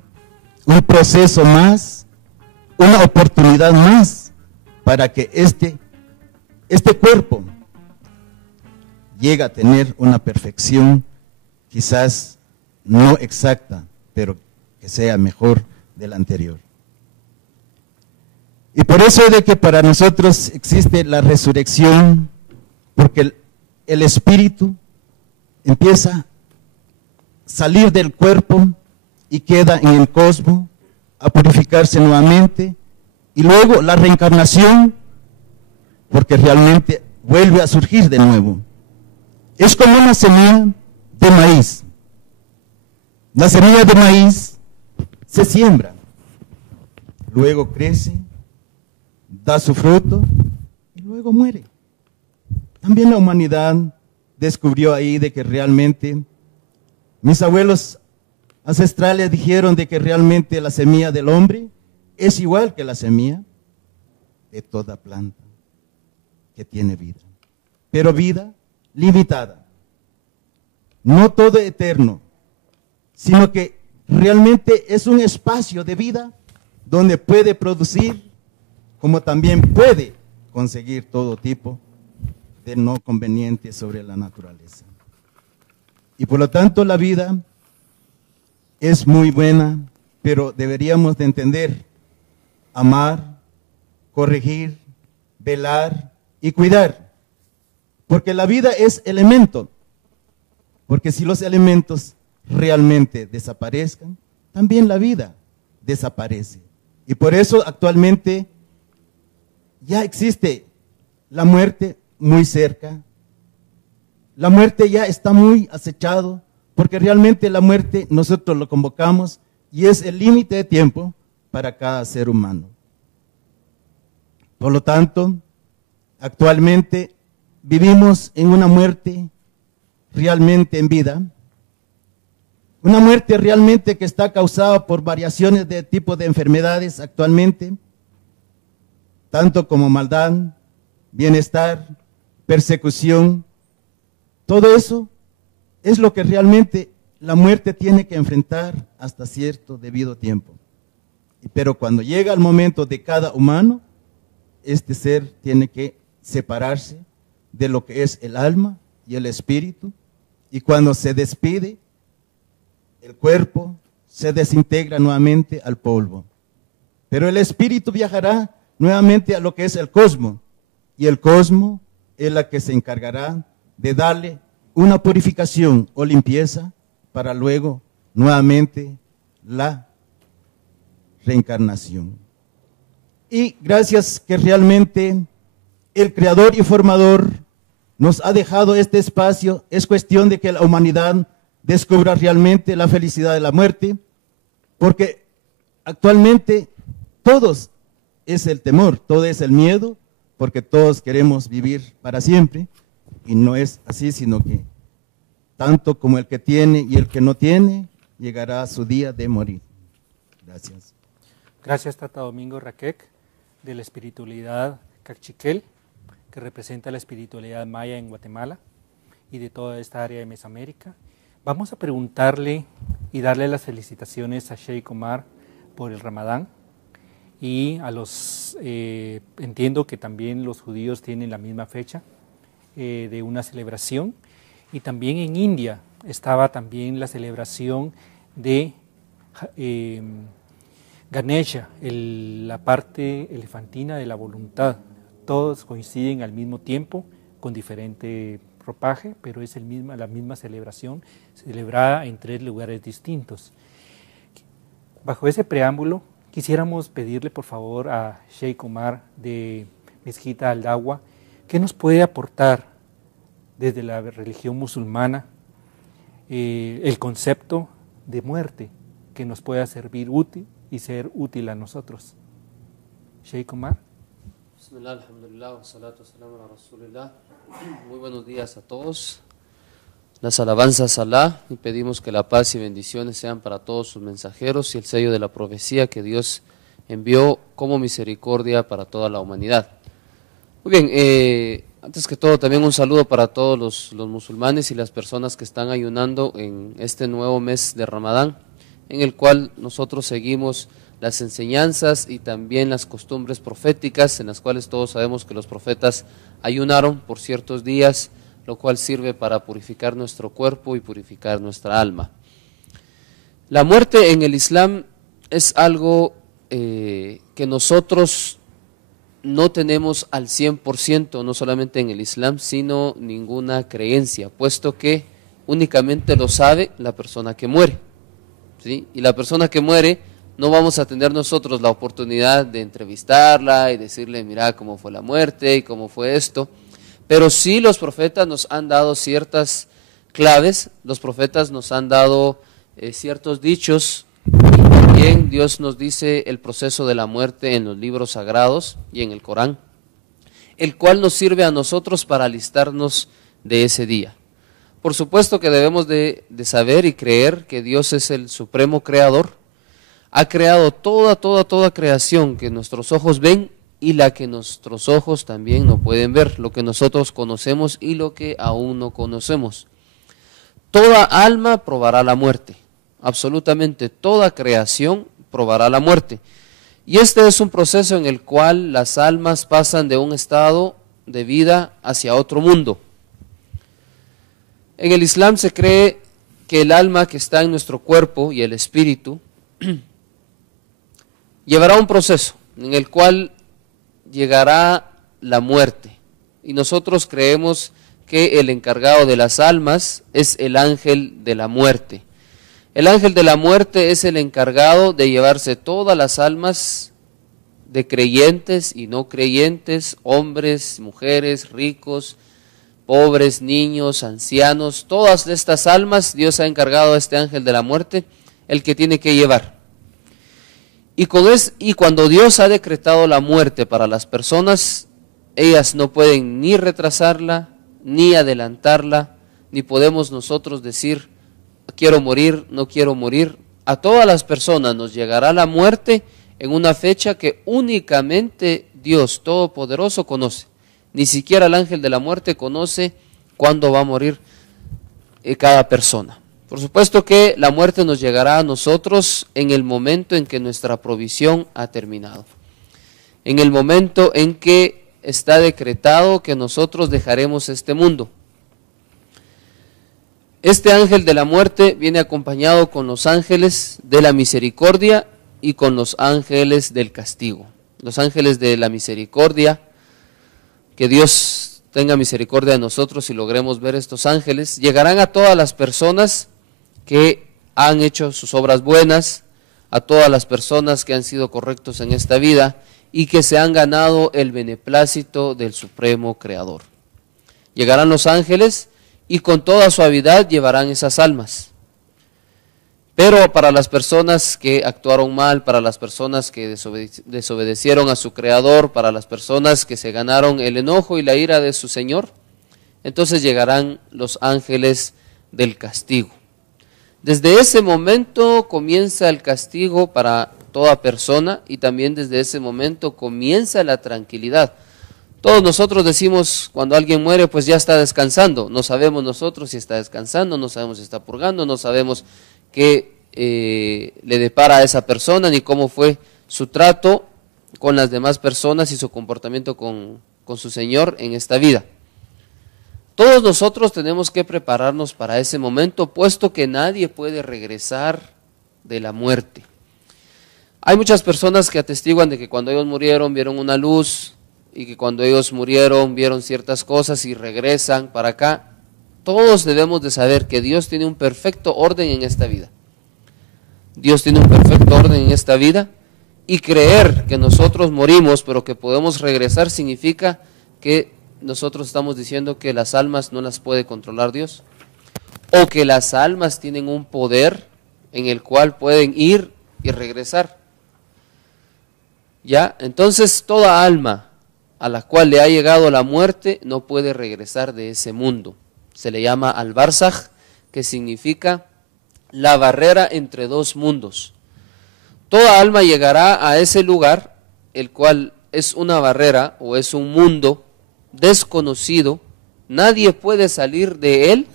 un proceso más, una oportunidad más para que este cuerpo llegue a tener una perfección, quizás no exacta, pero que sea mejor de la anterior. Y por eso es de que para nosotros existe la resurrección, porque el espíritu empieza salir del cuerpo y queda en el cosmos a purificarse nuevamente, y luego la reencarnación, porque realmente vuelve a surgir de nuevo. Es como una semilla de maíz. La semilla de maíz se siembra, luego crece, da su fruto y luego muere. También la humanidad descubrió ahí de que realmente, mis abuelos ancestrales dijeron de que realmente la semilla del hombre es igual que la semilla de toda planta que tiene vida, pero vida limitada. No todo eterno, sino que realmente es un espacio de vida donde puede producir, como también puede conseguir todo tipo de no convenientes sobre la naturaleza. Y por lo tanto la vida es muy buena, pero deberíamos de entender, amar, corregir, velar y cuidar. Porque la vida es elemento. Porque si los elementos realmente desaparezcan, también la vida desaparece. Y por eso actualmente ya existe la muerte muy cerca. La muerte ya está muy acechado, porque realmente la muerte nosotros lo convocamos y es el límite de tiempo para cada ser humano. Por lo tanto, actualmente vivimos en una muerte realmente en vida, una muerte realmente que está causada por variaciones de tipo de enfermedades actualmente, tanto como maldad, bienestar, persecución. Todo eso es lo que realmente la muerte tiene que enfrentar hasta cierto debido tiempo. Pero cuando llega el momento de cada humano, este ser tiene que separarse de lo que es el alma y el espíritu, y cuando se despide, el cuerpo se desintegra nuevamente al polvo. Pero el espíritu viajará nuevamente a lo que es el cosmos, y el cosmos es la que se encargará de darle una purificación o limpieza para luego nuevamente la reencarnación. Y gracias que realmente el Creador y Formador nos ha dejado este espacio, es cuestión de que la humanidad descubra realmente la felicidad de la muerte, porque actualmente todos es el temor, todo es el miedo, porque todos queremos vivir para siempre, y no es así, sino que tanto como el que tiene y el que no tiene, llegará a su día de morir. Gracias. Gracias, Tata Domingo Raquec, de la espiritualidad Cachiquel, que representa la espiritualidad maya en Guatemala y de toda esta área de Mesoamérica. Vamos a preguntarle y darle las felicitaciones a Sheikh Omar por el Ramadán, y a los, entiendo que también los judíos tienen la misma fecha de una celebración, y también en India estaba también la celebración de Ganesha, la parte elefantina de la voluntad. Todos coinciden al mismo tiempo con diferente ropaje, pero es la misma celebración, celebrada en 3 lugares distintos. Bajo ese preámbulo, quisiéramos pedirle por favor a Sheikh Omar de Mezquita Al-Dawa, ¿qué nos puede aportar desde la religión musulmana el concepto de muerte que nos pueda servir útil y ser útil a nosotros? Sheikh Omar. Bismillah, alhamdulillah, wa salatu wa salam ala rasulillah. Muy buenos días a todos. Las alabanzas a Alá, y pedimos que la paz y bendiciones sean para todos sus mensajeros y el sello de la profecía que Dios envió como misericordia para toda la humanidad. Muy bien, antes que todo también un saludo para todos los musulmanes y las personas que están ayunando en este nuevo mes de Ramadán, en el cual nosotros seguimos las enseñanzas y también las costumbres proféticas, en las cuales todos sabemos que los profetas ayunaron por ciertos días, lo cual sirve para purificar nuestro cuerpo y purificar nuestra alma. La muerte en el Islam es algo que nosotros no tenemos al 100%, no solamente en el Islam, sino ninguna creencia, puesto que únicamente lo sabe la persona que muere, ¿sí? Y la persona que muere no vamos a tener nosotros la oportunidad de entrevistarla y decirle, mira cómo fue la muerte y cómo fue esto, pero sí los profetas nos han dado ciertas claves, los profetas nos han dado ciertos dichos, y también Dios nos dice el proceso de la muerte en los libros sagrados y en el Corán, el cual nos sirve a nosotros para alistarnos de ese día. Por supuesto que debemos de saber y creer que Dios es el supremo creador, ha creado toda creación que nuestros ojos ven y la que nuestros ojos también no pueden ver, lo que nosotros conocemos y lo que aún no conocemos. Toda alma probará la muerte, absolutamente toda creación probará la muerte. Y este es un proceso en el cual las almas pasan de un estado de vida hacia otro mundo. En el Islam se cree que el alma que está en nuestro cuerpo y el espíritu llevará un proceso en el cual llegará la muerte. Y nosotros creemos que el encargado de las almas es el ángel de la muerte. El ángel de la muerte es el encargado de llevarse todas las almas de creyentes y no creyentes, hombres, mujeres, ricos, pobres, niños, ancianos, todas estas almas Dios ha encargado a este ángel de la muerte, el que tiene que llevar. Y cuando Dios ha decretado la muerte para las personas, ellas no pueden ni retrasarla, ni adelantarla, ni podemos nosotros decir, quiero morir, no quiero morir. A todas las personas nos llegará la muerte en una fecha que únicamente Dios Todopoderoso conoce. Ni siquiera el ángel de la muerte conoce cuándo va a morir cada persona. Por supuesto que la muerte nos llegará a nosotros en el momento en que nuestra provisión ha terminado. En el momento en que está decretado que nosotros dejaremos este mundo. Este ángel de la muerte viene acompañado con los ángeles de la misericordia y con los ángeles del castigo. Los ángeles de la misericordia, que Dios tenga misericordia de nosotros y logremos ver estos ángeles, llegarán a todas las personas que han hecho sus obras buenas, a todas las personas que han sido correctos en esta vida y que se han ganado el beneplácito del Supremo Creador. Llegarán los ángeles y con toda suavidad llevarán esas almas. Pero para las personas que actuaron mal, para las personas que desobedecieron a su Creador, para las personas que se ganaron el enojo y la ira de su Señor, entonces llegarán los ángeles del castigo. Desde ese momento comienza el castigo para toda persona y también desde ese momento comienza la tranquilidad. Todos nosotros decimos cuando alguien muere pues ya está descansando, no sabemos nosotros si está descansando, no sabemos si está purgando, no sabemos qué le depara a esa persona ni cómo fue su trato con las demás personas y su comportamiento con su Señor en esta vida. Todos nosotros tenemos que prepararnos para ese momento, puesto que nadie puede regresar de la muerte. Hay muchas personas que atestiguan de que cuando ellos murieron vieron una luz y que cuando ellos murieron vieron ciertas cosas y regresan para acá. Todos debemos de saber que Dios tiene un perfecto orden en esta vida. Dios tiene un perfecto orden en esta vida y creer que nosotros morimos pero que podemos regresar significa que nosotros estamos diciendo que las almas no las puede controlar Dios o que las almas tienen un poder en el cual pueden ir y regresar. ¿Ya? Entonces toda alma a la cual le ha llegado la muerte no puede regresar de ese mundo. Se le llama al-Barzaj, que significa la barrera entre dos mundos. Toda alma llegará a ese lugar, el cual es una barrera o es un mundo desconocido. Nadie puede salir de él,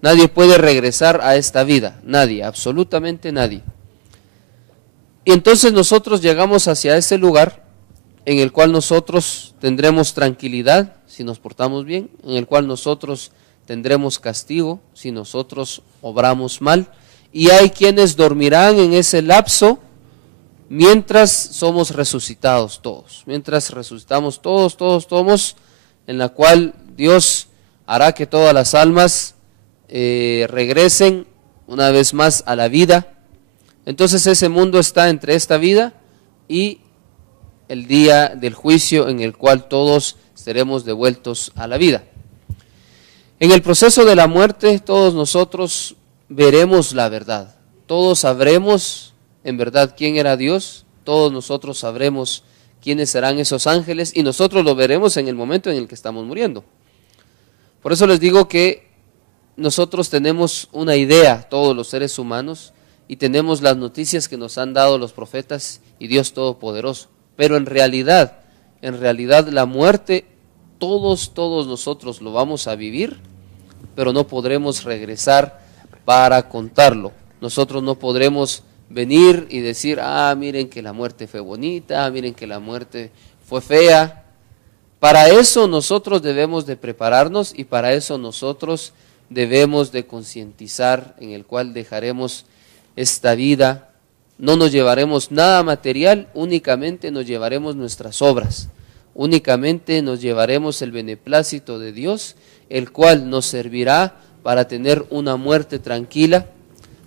nadie puede regresar a esta vida, nadie, absolutamente nadie. Y entonces nosotros llegamos hacia ese lugar en el cual nosotros tendremos tranquilidad si nos portamos bien, en el cual nosotros tendremos castigo si nosotros obramos mal, y hay quienes dormirán en ese lapso mientras somos resucitados todos, mientras resucitamos todos, en la cual Dios hará que todas las almas regresen una vez más a la vida. Entonces ese mundo está entre esta vida y el día del juicio, en el cual todos seremos devueltos a la vida. En el proceso de la muerte, todos nosotros veremos la verdad. Todos sabremos en verdad quién era Dios. Todos nosotros sabremos quiénes serán esos ángeles, y nosotros lo veremos en el momento en el que estamos muriendo. Por eso les digo que nosotros tenemos una idea, todos los seres humanos, y tenemos las noticias que nos han dado los profetas y Dios Todopoderoso. Pero en realidad la muerte, todos nosotros lo vamos a vivir, pero no podremos regresar para contarlo. Nosotros no podremos venir y decir, miren que la muerte fue bonita, miren que la muerte fue fea. Para eso nosotros debemos de prepararnos, y para eso nosotros debemos de concientizar, en el cual dejaremos esta vida. No nos llevaremos nada material, únicamente nos llevaremos nuestras obras, únicamente nos llevaremos el beneplácito de Dios, el cual nos servirá para tener una muerte tranquila,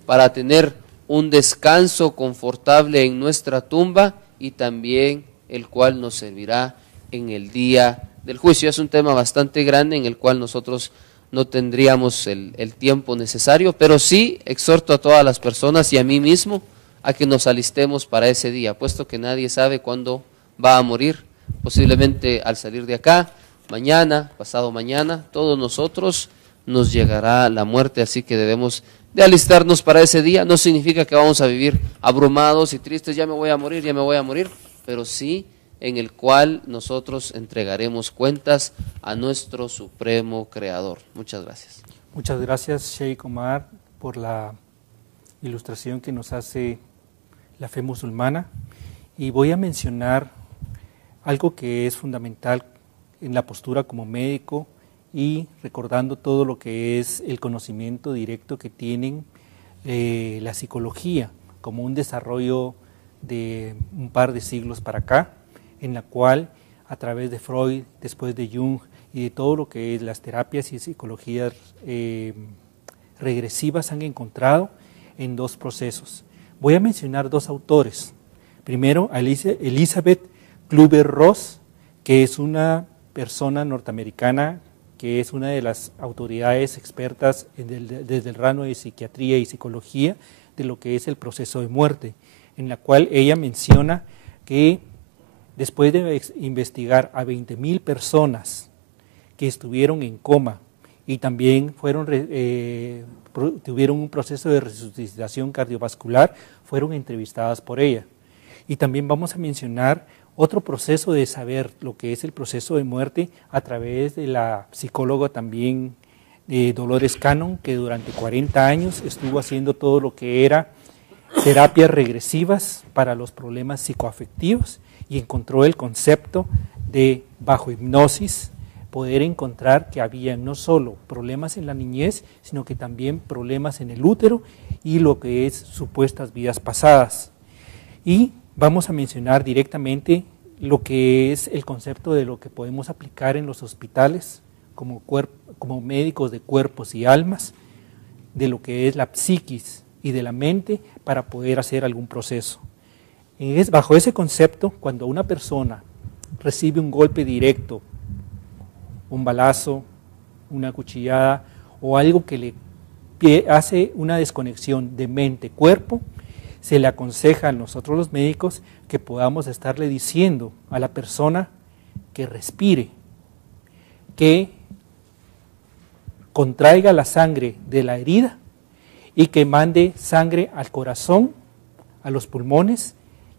para tener un descanso confortable en nuestra tumba, y también el cual nos servirá en el día del juicio. Es un tema bastante grande en el cual nosotros no tendríamos el tiempo necesario, pero sí exhorto a todas las personas y a mí mismo a que nos alistemos para ese día, puesto que nadie sabe cuándo va a morir. Posiblemente al salir de acá, mañana, pasado mañana, todos nosotros nos llegará la muerte, así que debemos de alistarnos para ese día. No significa que vamos a vivir abrumados y tristes, ya me voy a morir, pero sí en el cual nosotros entregaremos cuentas a nuestro supremo Creador. Muchas gracias. Muchas gracias, Sheikh Omar, por la ilustración que nos hace la fe musulmana. Y voy a mencionar algo que es fundamental en la postura como médico, y recordando todo lo que es el conocimiento directo que tienen la psicología como un desarrollo de un par de siglos para acá, en la cual a través de Freud, después de Jung y de todo lo que es las terapias y psicologías regresivas, han encontrado en dos procesos. Voy a mencionar dos autores. Primero, a Elizabeth Kübler-Ross, que es una persona norteamericana que es una de las autoridades expertas desde el ramo de psiquiatría y psicología de lo que es el proceso de muerte, en la cual ella menciona que después de investigar a 20,000 personas que estuvieron en coma y también tuvieron un proceso de resucitación cardiovascular, fueron entrevistadas por ella. Y también vamos a mencionar otro proceso de saber lo que es el proceso de muerte a través de la psicóloga también Dolores Cannon, que durante 40 años estuvo haciendo todo lo que era terapias regresivas para los problemas psicoafectivos, y encontró el concepto de, bajo hipnosis, poder encontrar que había no solo problemas en la niñez, sino que también problemas en el útero y lo que es supuestas vidas pasadas. Y vamos a mencionar directamente lo que es el concepto de lo que podemos aplicar en los hospitales como médicos de cuerpos y almas, de lo que es la psiquis y de la mente para poder hacer algún proceso. Bajo ese concepto, cuando una persona recibe un golpe directo, un balazo, una cuchillada o algo que le hace una desconexión de mente-cuerpo, se le aconseja a nosotros los médicos que podamos estarle diciendo a la persona que respire, que contraiga la sangre de la herida y que mande sangre al corazón, a los pulmones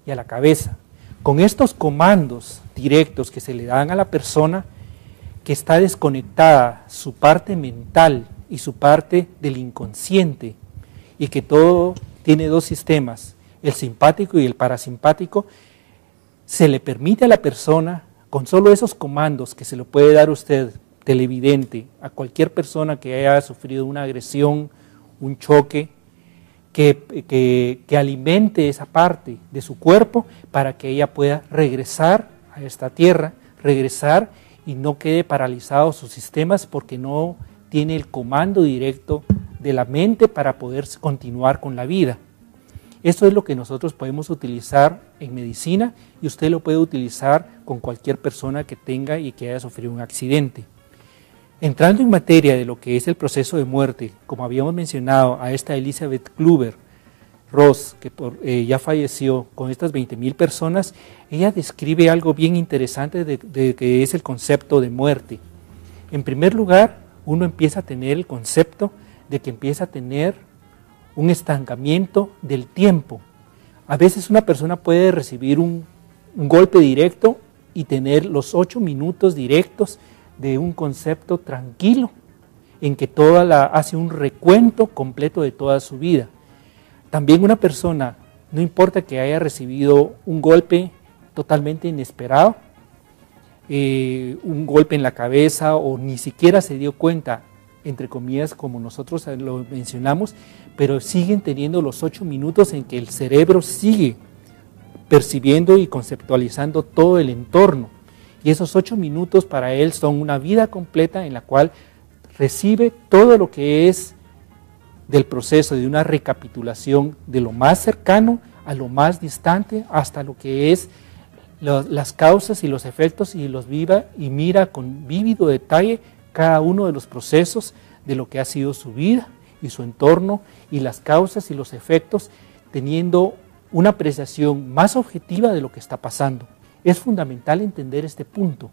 y a la cabeza. Con estos comandos directos que se le dan a la persona que está desconectada su parte mental y su parte del inconsciente, y que todo tiene dos sistemas, el simpático y el parasimpático, se le permite a la persona, con solo esos comandos que se lo puede dar usted, televidente, a cualquier persona que haya sufrido una agresión, un choque, que alimente esa parte de su cuerpo para que ella pueda regresar a esta tierra, regresar y no quede paralizado sus sistemas porque no tiene el comando directo de la mente para poder continuar con la vida. Esto es lo que nosotros podemos utilizar en medicina y usted lo puede utilizar con cualquier persona que tenga y que haya sufrido un accidente. Entrando en materia de lo que es el proceso de muerte, como habíamos mencionado a esta Elizabeth Kübler-Ross, que ya falleció con estas 20,000 personas, ella describe algo bien interesante de que es el concepto de muerte. En primer lugar, uno empieza a tener el concepto de que empieza a tener un estancamiento del tiempo. A veces una persona puede recibir un golpe directo y tener los 8 minutos directos de un concepto tranquilo, en que hace un recuento completo de toda su vida. También una persona, no importa que haya recibido un golpe totalmente inesperado, un golpe en la cabeza o ni siquiera se dio cuenta, entre comillas, como nosotros lo mencionamos, pero siguen teniendo los 8 minutos en que el cerebro sigue percibiendo y conceptualizando todo el entorno. Y esos 8 minutos para él son una vida completa en la cual recibe todo lo que es del proceso de una recapitulación de lo más cercano a lo más distante hasta lo que es las causas y los efectos, y los viva y mira con vívido detalle cada uno de los procesos de lo que ha sido su vida y su entorno y las causas y los efectos, teniendo una apreciación más objetiva de lo que está pasando. Es fundamental entender este punto.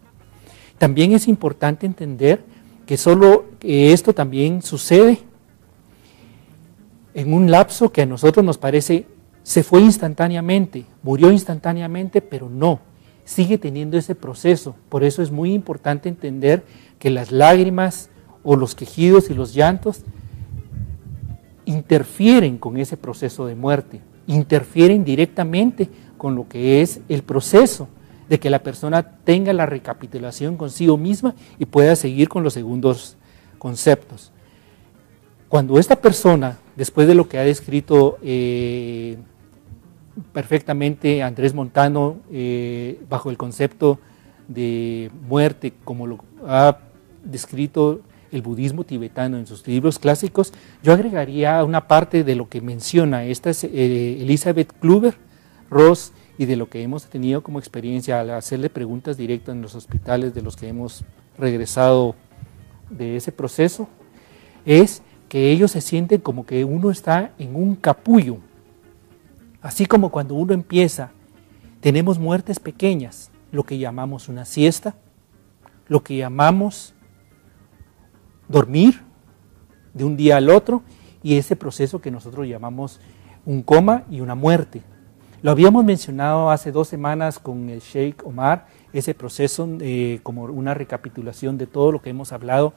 También es importante entender que esto también sucede en un lapso que a nosotros nos parece se fue instantáneamente, murió instantáneamente, pero no, sigue teniendo ese proceso. Por eso es muy importante entender que las lágrimas o los quejidos y los llantos interfieren con ese proceso de muerte, interfieren directamente con lo que es el proceso de que la persona tenga la recapitulación consigo misma y pueda seguir con los segundos conceptos. Cuando esta persona, después de lo que ha descrito perfectamente Andrés Montano, bajo el concepto de muerte, como lo ha descrito el budismo tibetano en sus libros clásicos, yo agregaría una parte de lo que menciona esta Elizabeth Kübler-Ross y de lo que hemos tenido como experiencia al hacerle preguntas directas en los hospitales de los que hemos regresado de ese proceso, es que ellos se sienten como que uno está en un capullo. Así como cuando uno empieza, tenemos muertes pequeñas, lo que llamamos una siesta, lo que llamamos dormir de un día al otro, y ese proceso que nosotros llamamos un coma y una muerte. Lo habíamos mencionado hace 2 semanas con el Sheikh Omar, ese proceso como una recapitulación de todo lo que hemos hablado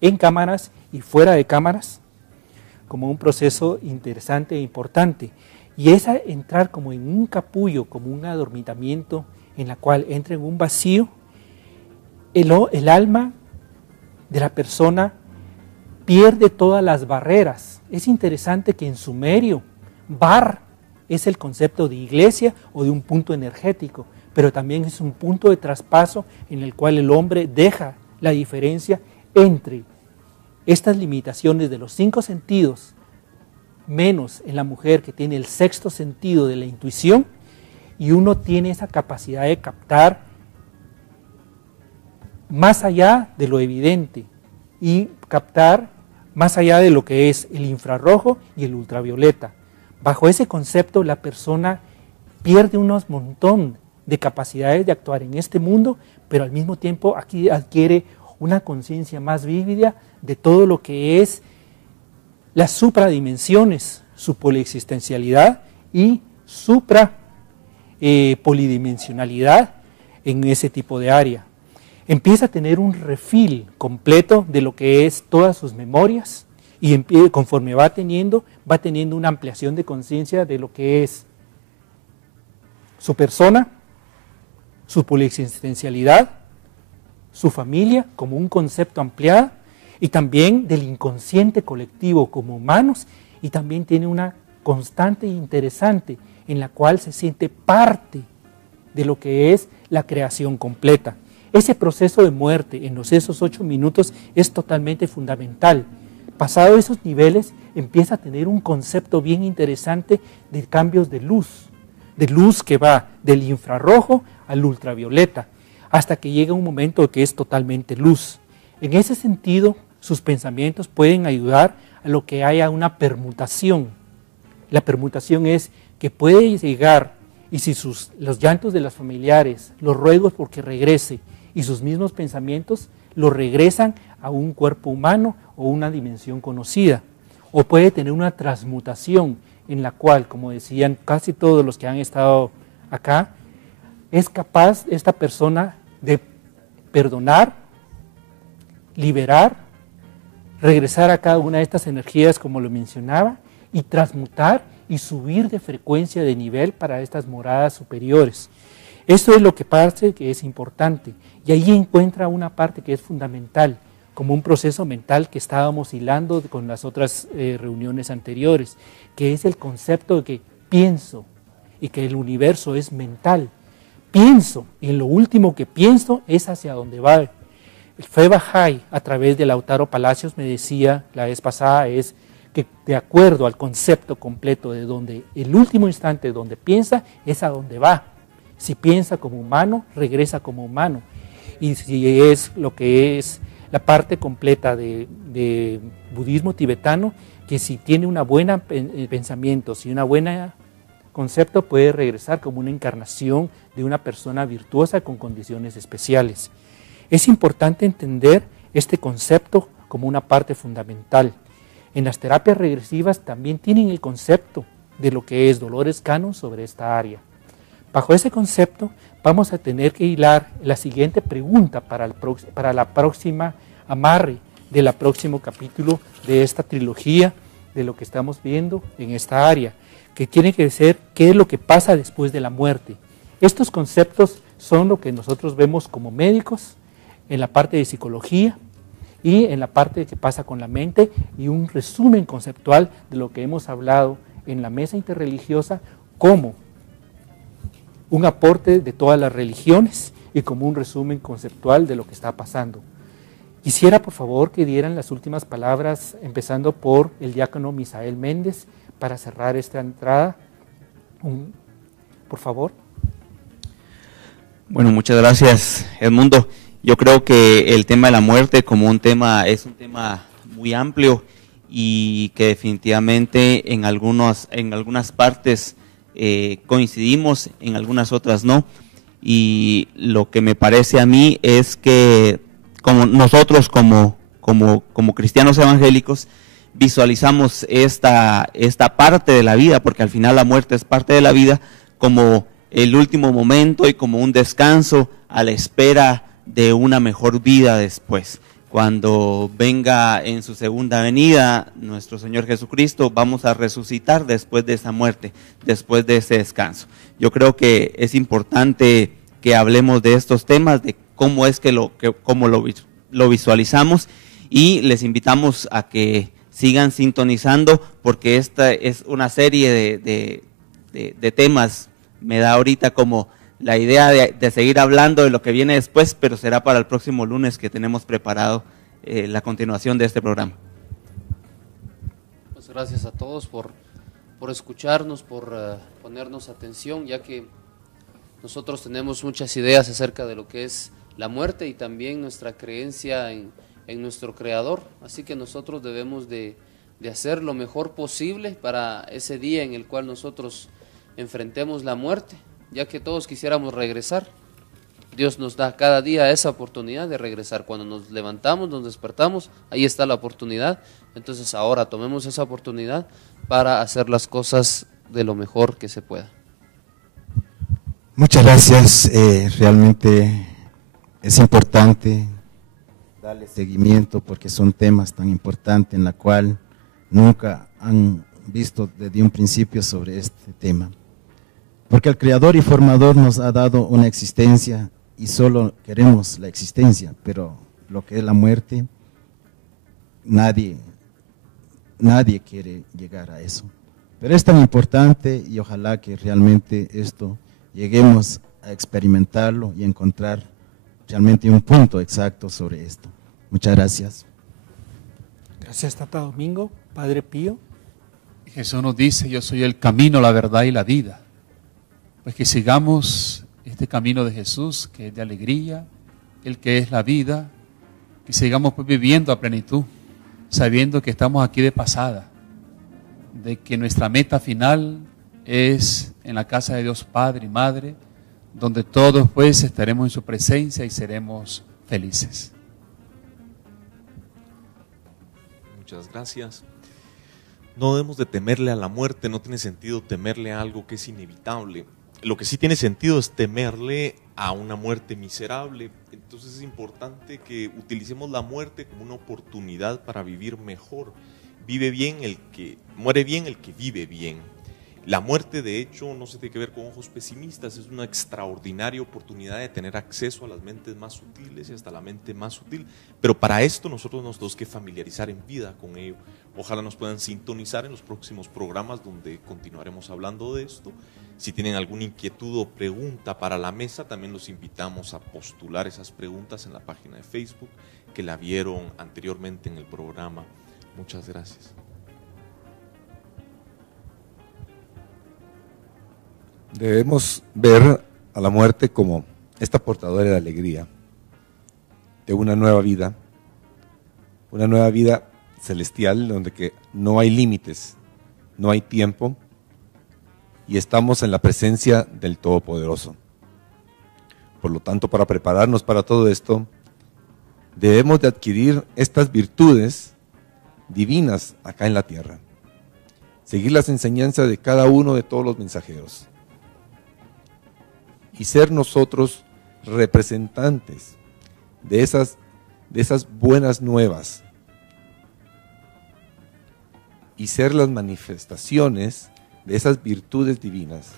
en cámaras y fuera de cámaras, como un proceso interesante e importante. Y es entrar como en un capullo, como un adormitamiento en la cual entra en un vacío, el alma de la persona pierde todas las barreras. Es interesante que en sumerio, bar es el concepto de iglesia o de un punto energético, pero también es un punto de traspaso en el cual el hombre deja la diferencia entre estas limitaciones de los 5 sentidos, menos en la mujer que tiene el 6º sentido de la intuición, y uno tiene esa capacidad de captar más allá de lo evidente y captar más allá de lo que es el infrarrojo y el ultravioleta. Bajo ese concepto, la persona pierde un montón de capacidades de actuar en este mundo, pero al mismo tiempo aquí adquiere una conciencia más vívida de todo lo que es las supradimensiones, su poliexistencialidad y polidimensionalidad en ese tipo de área. Empieza a tener un refil completo de lo que es todas sus memorias, y conforme va teniendo una ampliación de conciencia de lo que es su persona, su poliexistencialidad, su familia como un concepto ampliado, y también del inconsciente colectivo como humanos, y también tiene una constante interesante en la cual se siente parte de lo que es la creación completa. Ese proceso de muerte en esos 8 minutos es totalmente fundamental. Pasado esos niveles, empieza a tener un concepto bien interesante de cambios de luz que va del infrarrojo al ultravioleta, hasta que llega un momento que es totalmente luz. En ese sentido, sus pensamientos pueden ayudar a lo que haya una permutación. La permutación es que puede llegar, y si los llantos de los familiares, los ruegos porque regrese, y sus mismos pensamientos lo regresan a un cuerpo humano o una dimensión conocida. O puede tener una transmutación en la cual, como decían casi todos los que han estado acá, es capaz esta persona de perdonar, liberar, regresar a cada una de estas energías como lo mencionaba y transmutar y subir de frecuencia de nivel para estas moradas superiores. Eso es lo que parece que es importante y ahí encuentra una parte que es fundamental, como un proceso mental que estábamos hilando con las otras reuniones anteriores, que es el concepto de que pienso y que el universo es mental. Pienso y lo último que pienso es hacia dónde va. El Fue Bahá'í, a través de Lautaro Palacios, me decía la vez pasada, es que de acuerdo al concepto completo de donde el último instante donde piensa es a donde va. Si piensa como humano, regresa como humano. Y si es lo que es la parte completa de budismo tibetano, que si tiene una buena pensamiento, si una buena concepto, puede regresar como una encarnación de una persona virtuosa con condiciones especiales. Es importante entender este concepto como una parte fundamental. En las terapias regresivas también tienen el concepto de lo que es Dolores Cannon sobre esta área. Bajo ese concepto vamos a tener que hilar la siguiente pregunta para la próxima amarre del próximo capítulo de esta trilogía de lo que estamos viendo en esta área, que tiene que ser qué es lo que pasa después de la muerte. Estos conceptos son lo que nosotros vemos como médicos en la parte de psicología y en la parte de qué pasa con la mente y un resumen conceptual de lo que hemos hablado en la mesa interreligiosa como un aporte de todas las religiones y como un resumen conceptual de lo que está pasando. Quisiera por favor que dieran las últimas palabras, empezando por el diácono Misael Méndez, para cerrar esta entrada. Por favor. Bueno, muchas gracias, Edmundo. Yo creo que el tema de la muerte como un tema es un tema muy amplio y que definitivamente en algunas partes coincidimos, en algunas otras no. Y lo que me parece a mí es que como nosotros como cristianos evangélicos visualizamos esta parte de la vida, porque al final la muerte es parte de la vida, como el último momento y como un descanso a la espera de una mejor vida después. Cuando venga en su segunda venida nuestro Señor Jesucristo, vamos a resucitar después de esa muerte, después de ese descanso. Yo creo que es importante que hablemos de estos temas, de cómo es cómo lo visualizamos, y les invitamos a que sigan sintonizando, porque esta es una serie de temas. Me da ahorita como la idea de seguir hablando de lo que viene después, pero será para el próximo lunes que tenemos preparado la continuación de este programa. Pues gracias a todos por escucharnos, por ponernos atención, ya que nosotros tenemos muchas ideas acerca de lo que es la muerte y también nuestra creencia en nuestro Creador. Así que nosotros debemos de hacer lo mejor posible para ese día en el cual nosotros enfrentemos la muerte, ya que todos quisiéramos regresar. Dios nos da cada día esa oportunidad de regresar. Cuando nos levantamos, nos despertamos, ahí está la oportunidad. Entonces ahora tomemos esa oportunidad para hacer las cosas de lo mejor que se pueda. Muchas gracias. Realmente es importante darle seguimiento porque son temas tan importantes en la cual nunca han visto desde un principio sobre este tema. Porque el Creador y Formador nos ha dado una existencia y solo queremos la existencia, pero lo que es la muerte, nadie quiere llegar a eso. Pero es tan importante y ojalá que realmente esto lleguemos a experimentarlo y encontrar realmente un punto exacto sobre esto. Muchas gracias. Gracias, Tata Domingo. Padre Pío. Jesús nos dice, yo soy el camino, la verdad y la vida. Pues que sigamos este camino de Jesús, que es de alegría, el que es la vida, que sigamos pues viviendo a plenitud, sabiendo que estamos aquí de pasada, de que nuestra meta final es en la casa de Dios Padre y Madre, donde todos pues estaremos en su presencia y seremos felices. Muchas gracias. No debemos de temerle a la muerte, no tiene sentido temerle a algo que es inevitable. Lo que sí tiene sentido es temerle a una muerte miserable. Entonces es importante que utilicemos la muerte como una oportunidad para vivir mejor. Vive bien el que, muere bien el que vive bien. La muerte, de hecho, no se tiene que ver con ojos pesimistas, es una extraordinaria oportunidad de tener acceso a las mentes más sutiles y hasta la mente más sutil. Pero para esto nosotros nos tenemos que familiarizar en vida con ello. Ojalá nos puedan sintonizar en los próximos programas donde continuaremos hablando de esto. Si tienen alguna inquietud o pregunta para la mesa, también los invitamos a postular esas preguntas en la página de Facebook que la vieron anteriormente en el programa. Muchas gracias. Debemos ver a la muerte como esta portadora de alegría, de una nueva vida celestial donde que no hay límites, no hay tiempo y estamos en la presencia del Todopoderoso. Por lo tanto, para prepararnos para todo esto, debemos de adquirir estas virtudes divinas acá en la tierra, seguir las enseñanzas de cada uno de todos los mensajeros y ser nosotros representantes de esas buenas nuevas y ser las manifestaciones de esas virtudes divinas.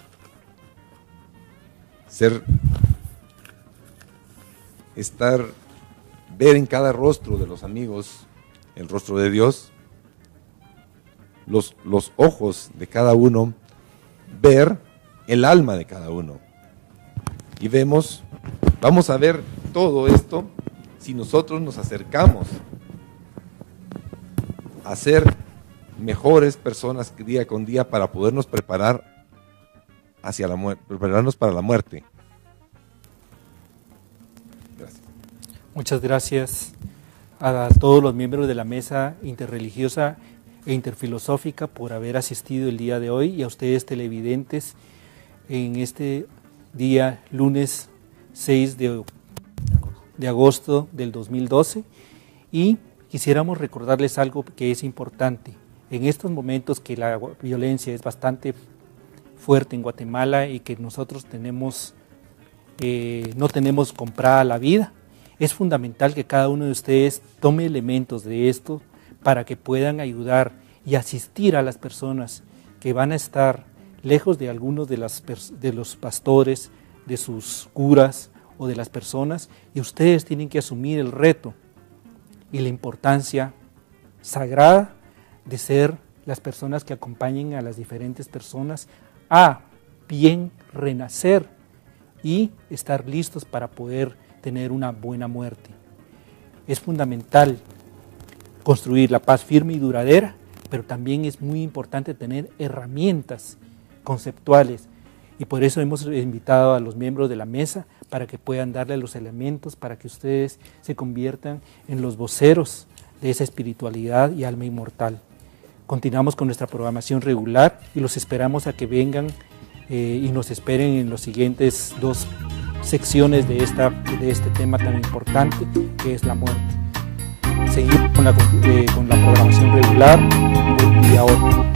Ver en cada rostro de los amigos el rostro de Dios, los ojos de cada uno, ver el alma de cada uno. Y vamos a ver todo esto si nosotros nos acercamos a ser mejores personas día con día para podernos prepararnos para la muerte. Gracias. Muchas gracias a todos los miembros de la mesa interreligiosa e interfilosófica por haber asistido el día de hoy y a ustedes televidentes en este día lunes 6 de agosto del 2012 y quisiéramos recordarles algo que es importante. En estos momentos que la violencia es bastante fuerte en Guatemala y que nosotros no tenemos comprada la vida, es fundamental que cada uno de ustedes tome elementos de esto para que puedan ayudar y asistir a las personas que van a estar lejos de algunos de los pastores, de sus curas o de las personas, y ustedes tienen que asumir el reto y la importancia sagrada de ser las personas que acompañen a las diferentes personas a bien renacer y estar listos para poder tener una buena muerte. Es fundamental construir la paz firme y duradera, pero también es muy importante tener herramientas conceptuales y por eso hemos invitado a los miembros de la mesa para que puedan darle los elementos para que ustedes se conviertan en los voceros de esa espiritualidad y alma inmortal. Continuamos con nuestra programación regular y los esperamos a que vengan y nos esperen en las siguientes 2 secciones de este tema tan importante que es la muerte. Seguimos con la programación regular y ahora.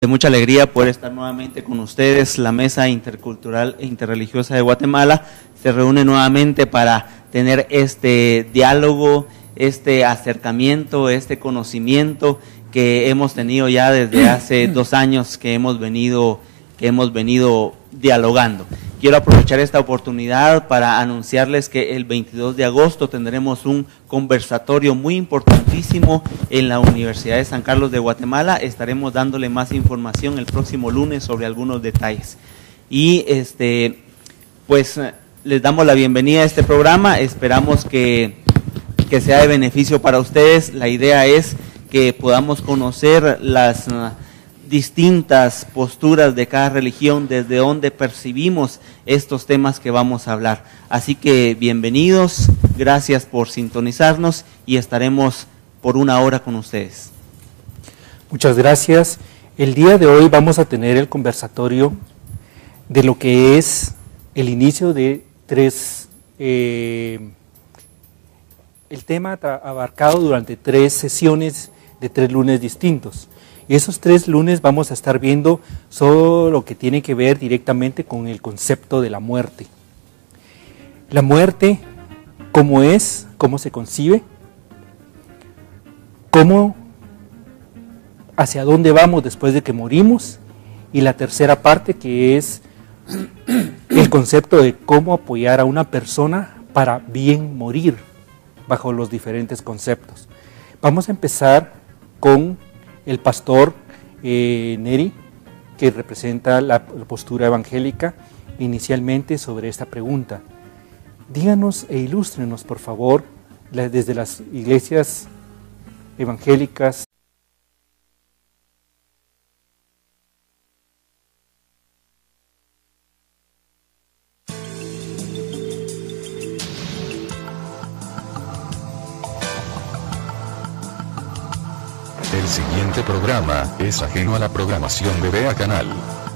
De mucha alegría poder estar nuevamente con ustedes. La Mesa Intercultural e Interreligiosa de Guatemala se reúne nuevamente para tener este diálogo, este acercamiento, este conocimiento que hemos tenido ya desde hace 2 años que hemos venido dialogando. quiero aprovechar esta oportunidad para anunciarles que el 22 de agosto tendremos un conversatorio muy importantísimo en la Universidad de San Carlos de Guatemala. Estaremos dándole más información el próximo lunes sobre algunos detalles. Y pues les damos la bienvenida a este programa. Esperamos que sea de beneficio para ustedes. La idea es que podamos conocer las distintas posturas de cada religión, desde donde percibimos estos temas que vamos a hablar. Así que bienvenidos, gracias por sintonizarnos y estaremos por una hora con ustedes. Muchas gracias. El día de hoy vamos a tener el conversatorio de lo que es el inicio de el tema abarcado durante 3 sesiones de 3 lunes distintos. Y esos 3 lunes vamos a estar viendo solo lo que tiene que ver directamente con el concepto de la muerte. La muerte, cómo es, cómo se concibe, hacia dónde vamos después de que morimos, y la tercera parte que es el concepto de cómo apoyar a una persona para bien morir, bajo los diferentes conceptos. Vamos a empezar con el pastor Neri, que representa la postura evangélica, inicialmente sobre esta pregunta. Díganos e ilústrenos, por favor, desde las iglesias evangélicas. El siguiente programa es ajeno a la programación de VEA Canal.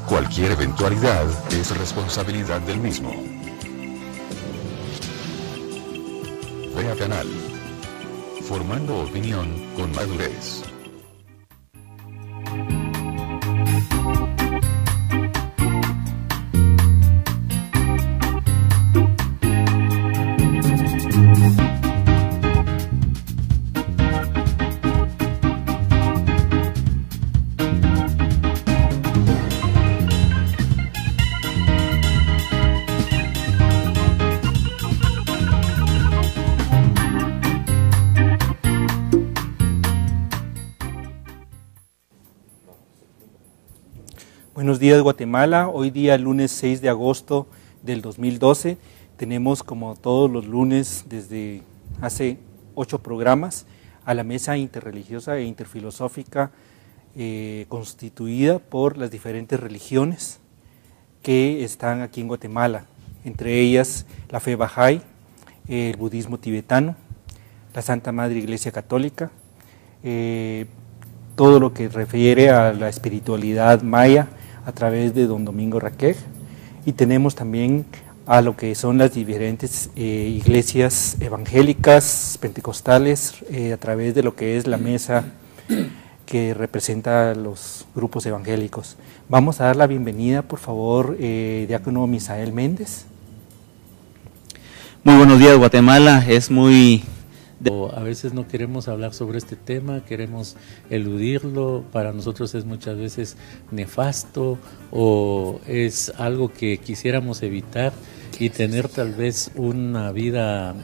Cualquier eventualidad es responsabilidad del mismo. VEA Canal. Formando opinión con madurez. Buenos días, Guatemala. Hoy día, lunes 6 de agosto del 2012, tenemos, como todos los lunes desde hace 8 programas, a la mesa interreligiosa e interfilosófica constituida por las diferentes religiones que están aquí en Guatemala, entre ellas la fe Bahá'í, el budismo tibetano, la Santa Madre Iglesia Católica, todo lo que refiere a la espiritualidad maya, a través de don Domingo Raquel, y tenemos también a lo que son las diferentes iglesias evangélicas, pentecostales, a través de lo que es la mesa que representa a los grupos evangélicos. Vamos a dar la bienvenida, por favor, diácono Misael Méndez. Muy buenos días, Guatemala. Es muy... A veces no queremos hablar sobre este tema, queremos eludirlo, para nosotros es muchas veces nefasto o es algo que quisiéramos evitar y tener tal vez una vida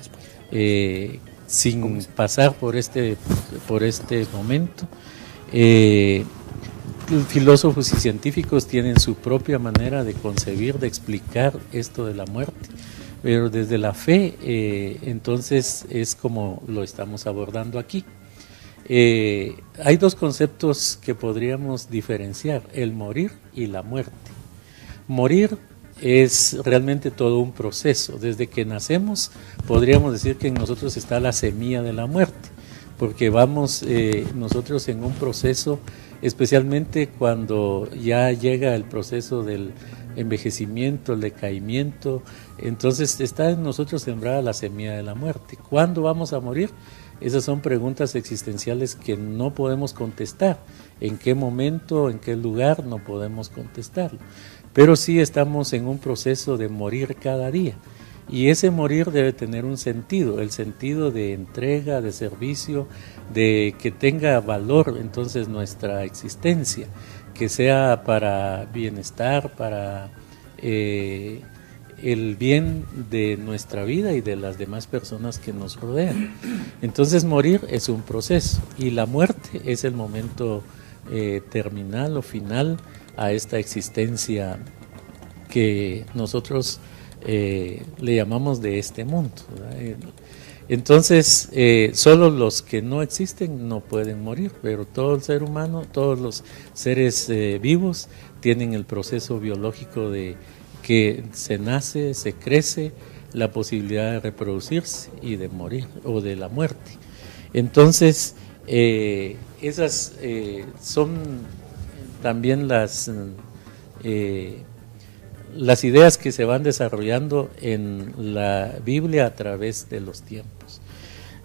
sin pasar por este momento. Filósofos y científicos tienen su propia manera de concebir, de explicar esto de la muerte. Pero desde la fe, entonces es como lo estamos abordando aquí. Hay 2 conceptos que podríamos diferenciar, el morir y la muerte. Morir es realmente todo un proceso. Desde que nacemos, podríamos decir que en nosotros está la semilla de la muerte, porque vamos nosotros en un proceso, especialmente cuando ya llega el proceso del envejecimiento, el decaimiento, entonces está en nosotros sembrada la semilla de la muerte. ¿Cuándo vamos a morir? Esas son preguntas existenciales que no podemos contestar. ¿En qué momento, en qué lugar? No podemos contestarlo. Pero sí estamos en un proceso de morir cada día. Y ese morir debe tener un sentido, el sentido de entrega, de servicio, de que tenga valor entonces nuestra existencia, que sea para bienestar, para el bien de nuestra vida y de las demás personas que nos rodean. Entonces morir es un proceso y la muerte es el momento terminal o final a esta existencia que nosotros le llamamos de este mundo, ¿verdad? Entonces, solo los que no existen no pueden morir, pero todo el ser humano, todos los seres vivos tienen el proceso biológico de que se nace, se crece, la posibilidad de reproducirse y de morir o de la muerte. Entonces, esas son también las ideas que se van desarrollando en la Biblia a través de los tiempos.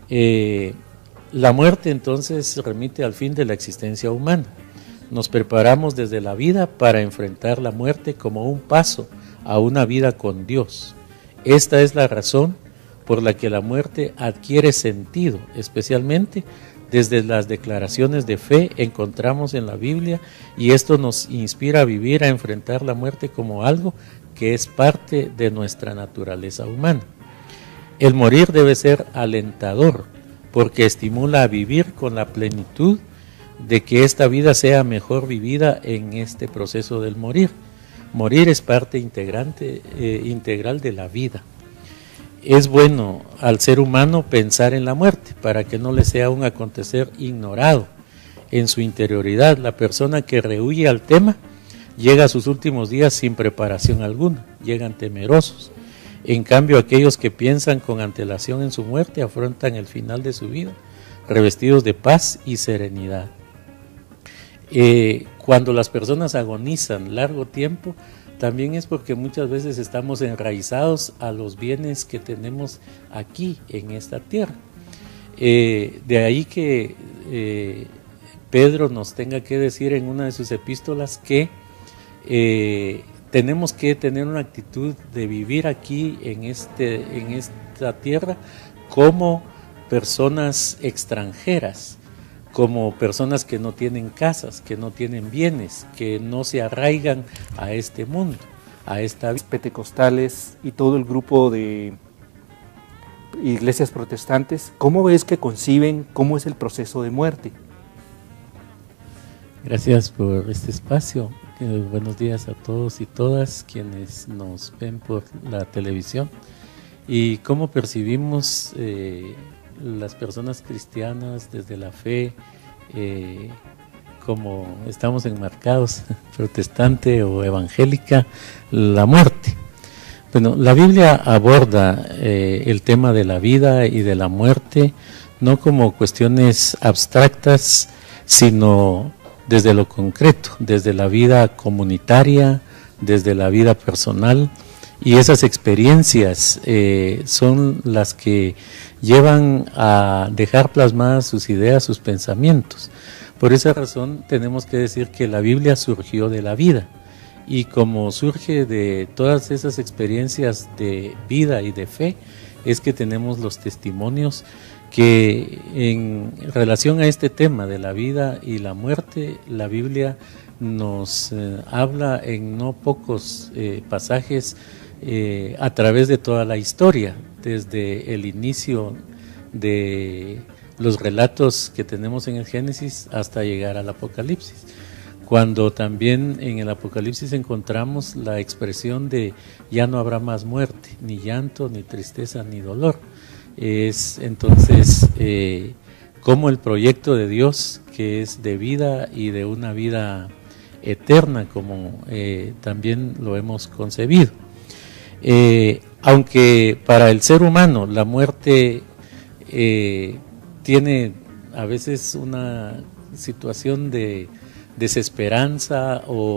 La muerte entonces remite al fin de la existencia humana. Nos preparamos desde la vida para enfrentar la muerte como un paso a una vida con Dios. Esta es la razón por la que la muerte adquiere sentido, especialmente desde las declaraciones de fe encontramos en la Biblia, y esto nos inspira a vivir, a enfrentar la muerte como algo que es parte de nuestra naturaleza humana. El morir debe ser alentador porque estimula a vivir con la plenitud de que esta vida sea mejor vivida en este proceso del morir. Morir es parte integral de la vida. Es bueno al ser humano pensar en la muerte para que no le sea un acontecer ignorado en su interioridad. La persona que rehúye al tema llega a sus últimos días sin preparación alguna, llegan temerosos. En cambio, aquellos que piensan con antelación en su muerte afrontan el final de su vida revestidos de paz y serenidad. Cuando las personas agonizan largo tiempo, también es porque muchas veces estamos enraizados a los bienes que tenemos aquí en esta tierra. De ahí que Pedro nos tenga que decir en una de sus epístolas que tenemos que tener una actitud de vivir aquí en esta tierra como personas extranjeras, como personas que no tienen casas, que no tienen bienes, que no se arraigan a este mundo, a esta vida. Pentecostales y todo el grupo de iglesias protestantes, ¿cómo ves que conciben cómo es el proceso de muerte? Gracias por este espacio. Buenos días a todos y todas quienes nos ven por la televisión. Y cómo percibimos las personas cristianas desde la fe, como estamos enmarcados, protestante o evangélica, la muerte. Bueno, la Biblia aborda el tema de la vida y de la muerte no como cuestiones abstractas, sino desde lo concreto, desde la vida comunitaria, desde la vida personal, y esas experiencias son las que llevan a dejar plasmadas sus ideas, sus pensamientos. Por esa razón tenemos que decir que la Biblia surgió de la vida, y como surge de todas esas experiencias de vida y de fe, es que tenemos los testimonios que en relación a este tema de la vida y la muerte, la Biblia nos habla en no pocos pasajes a través de toda la historia, desde el inicio de los relatos que tenemos en el Génesis hasta llegar al Apocalipsis. Cuando también en el Apocalipsis encontramos la expresión de ya no habrá más muerte, ni llanto, ni tristeza, ni dolor. Es entonces como el proyecto de Dios, que es de vida y de una vida eterna, como también lo hemos concebido. Aunque para el ser humano la muerte tiene a veces una situación de desesperanza o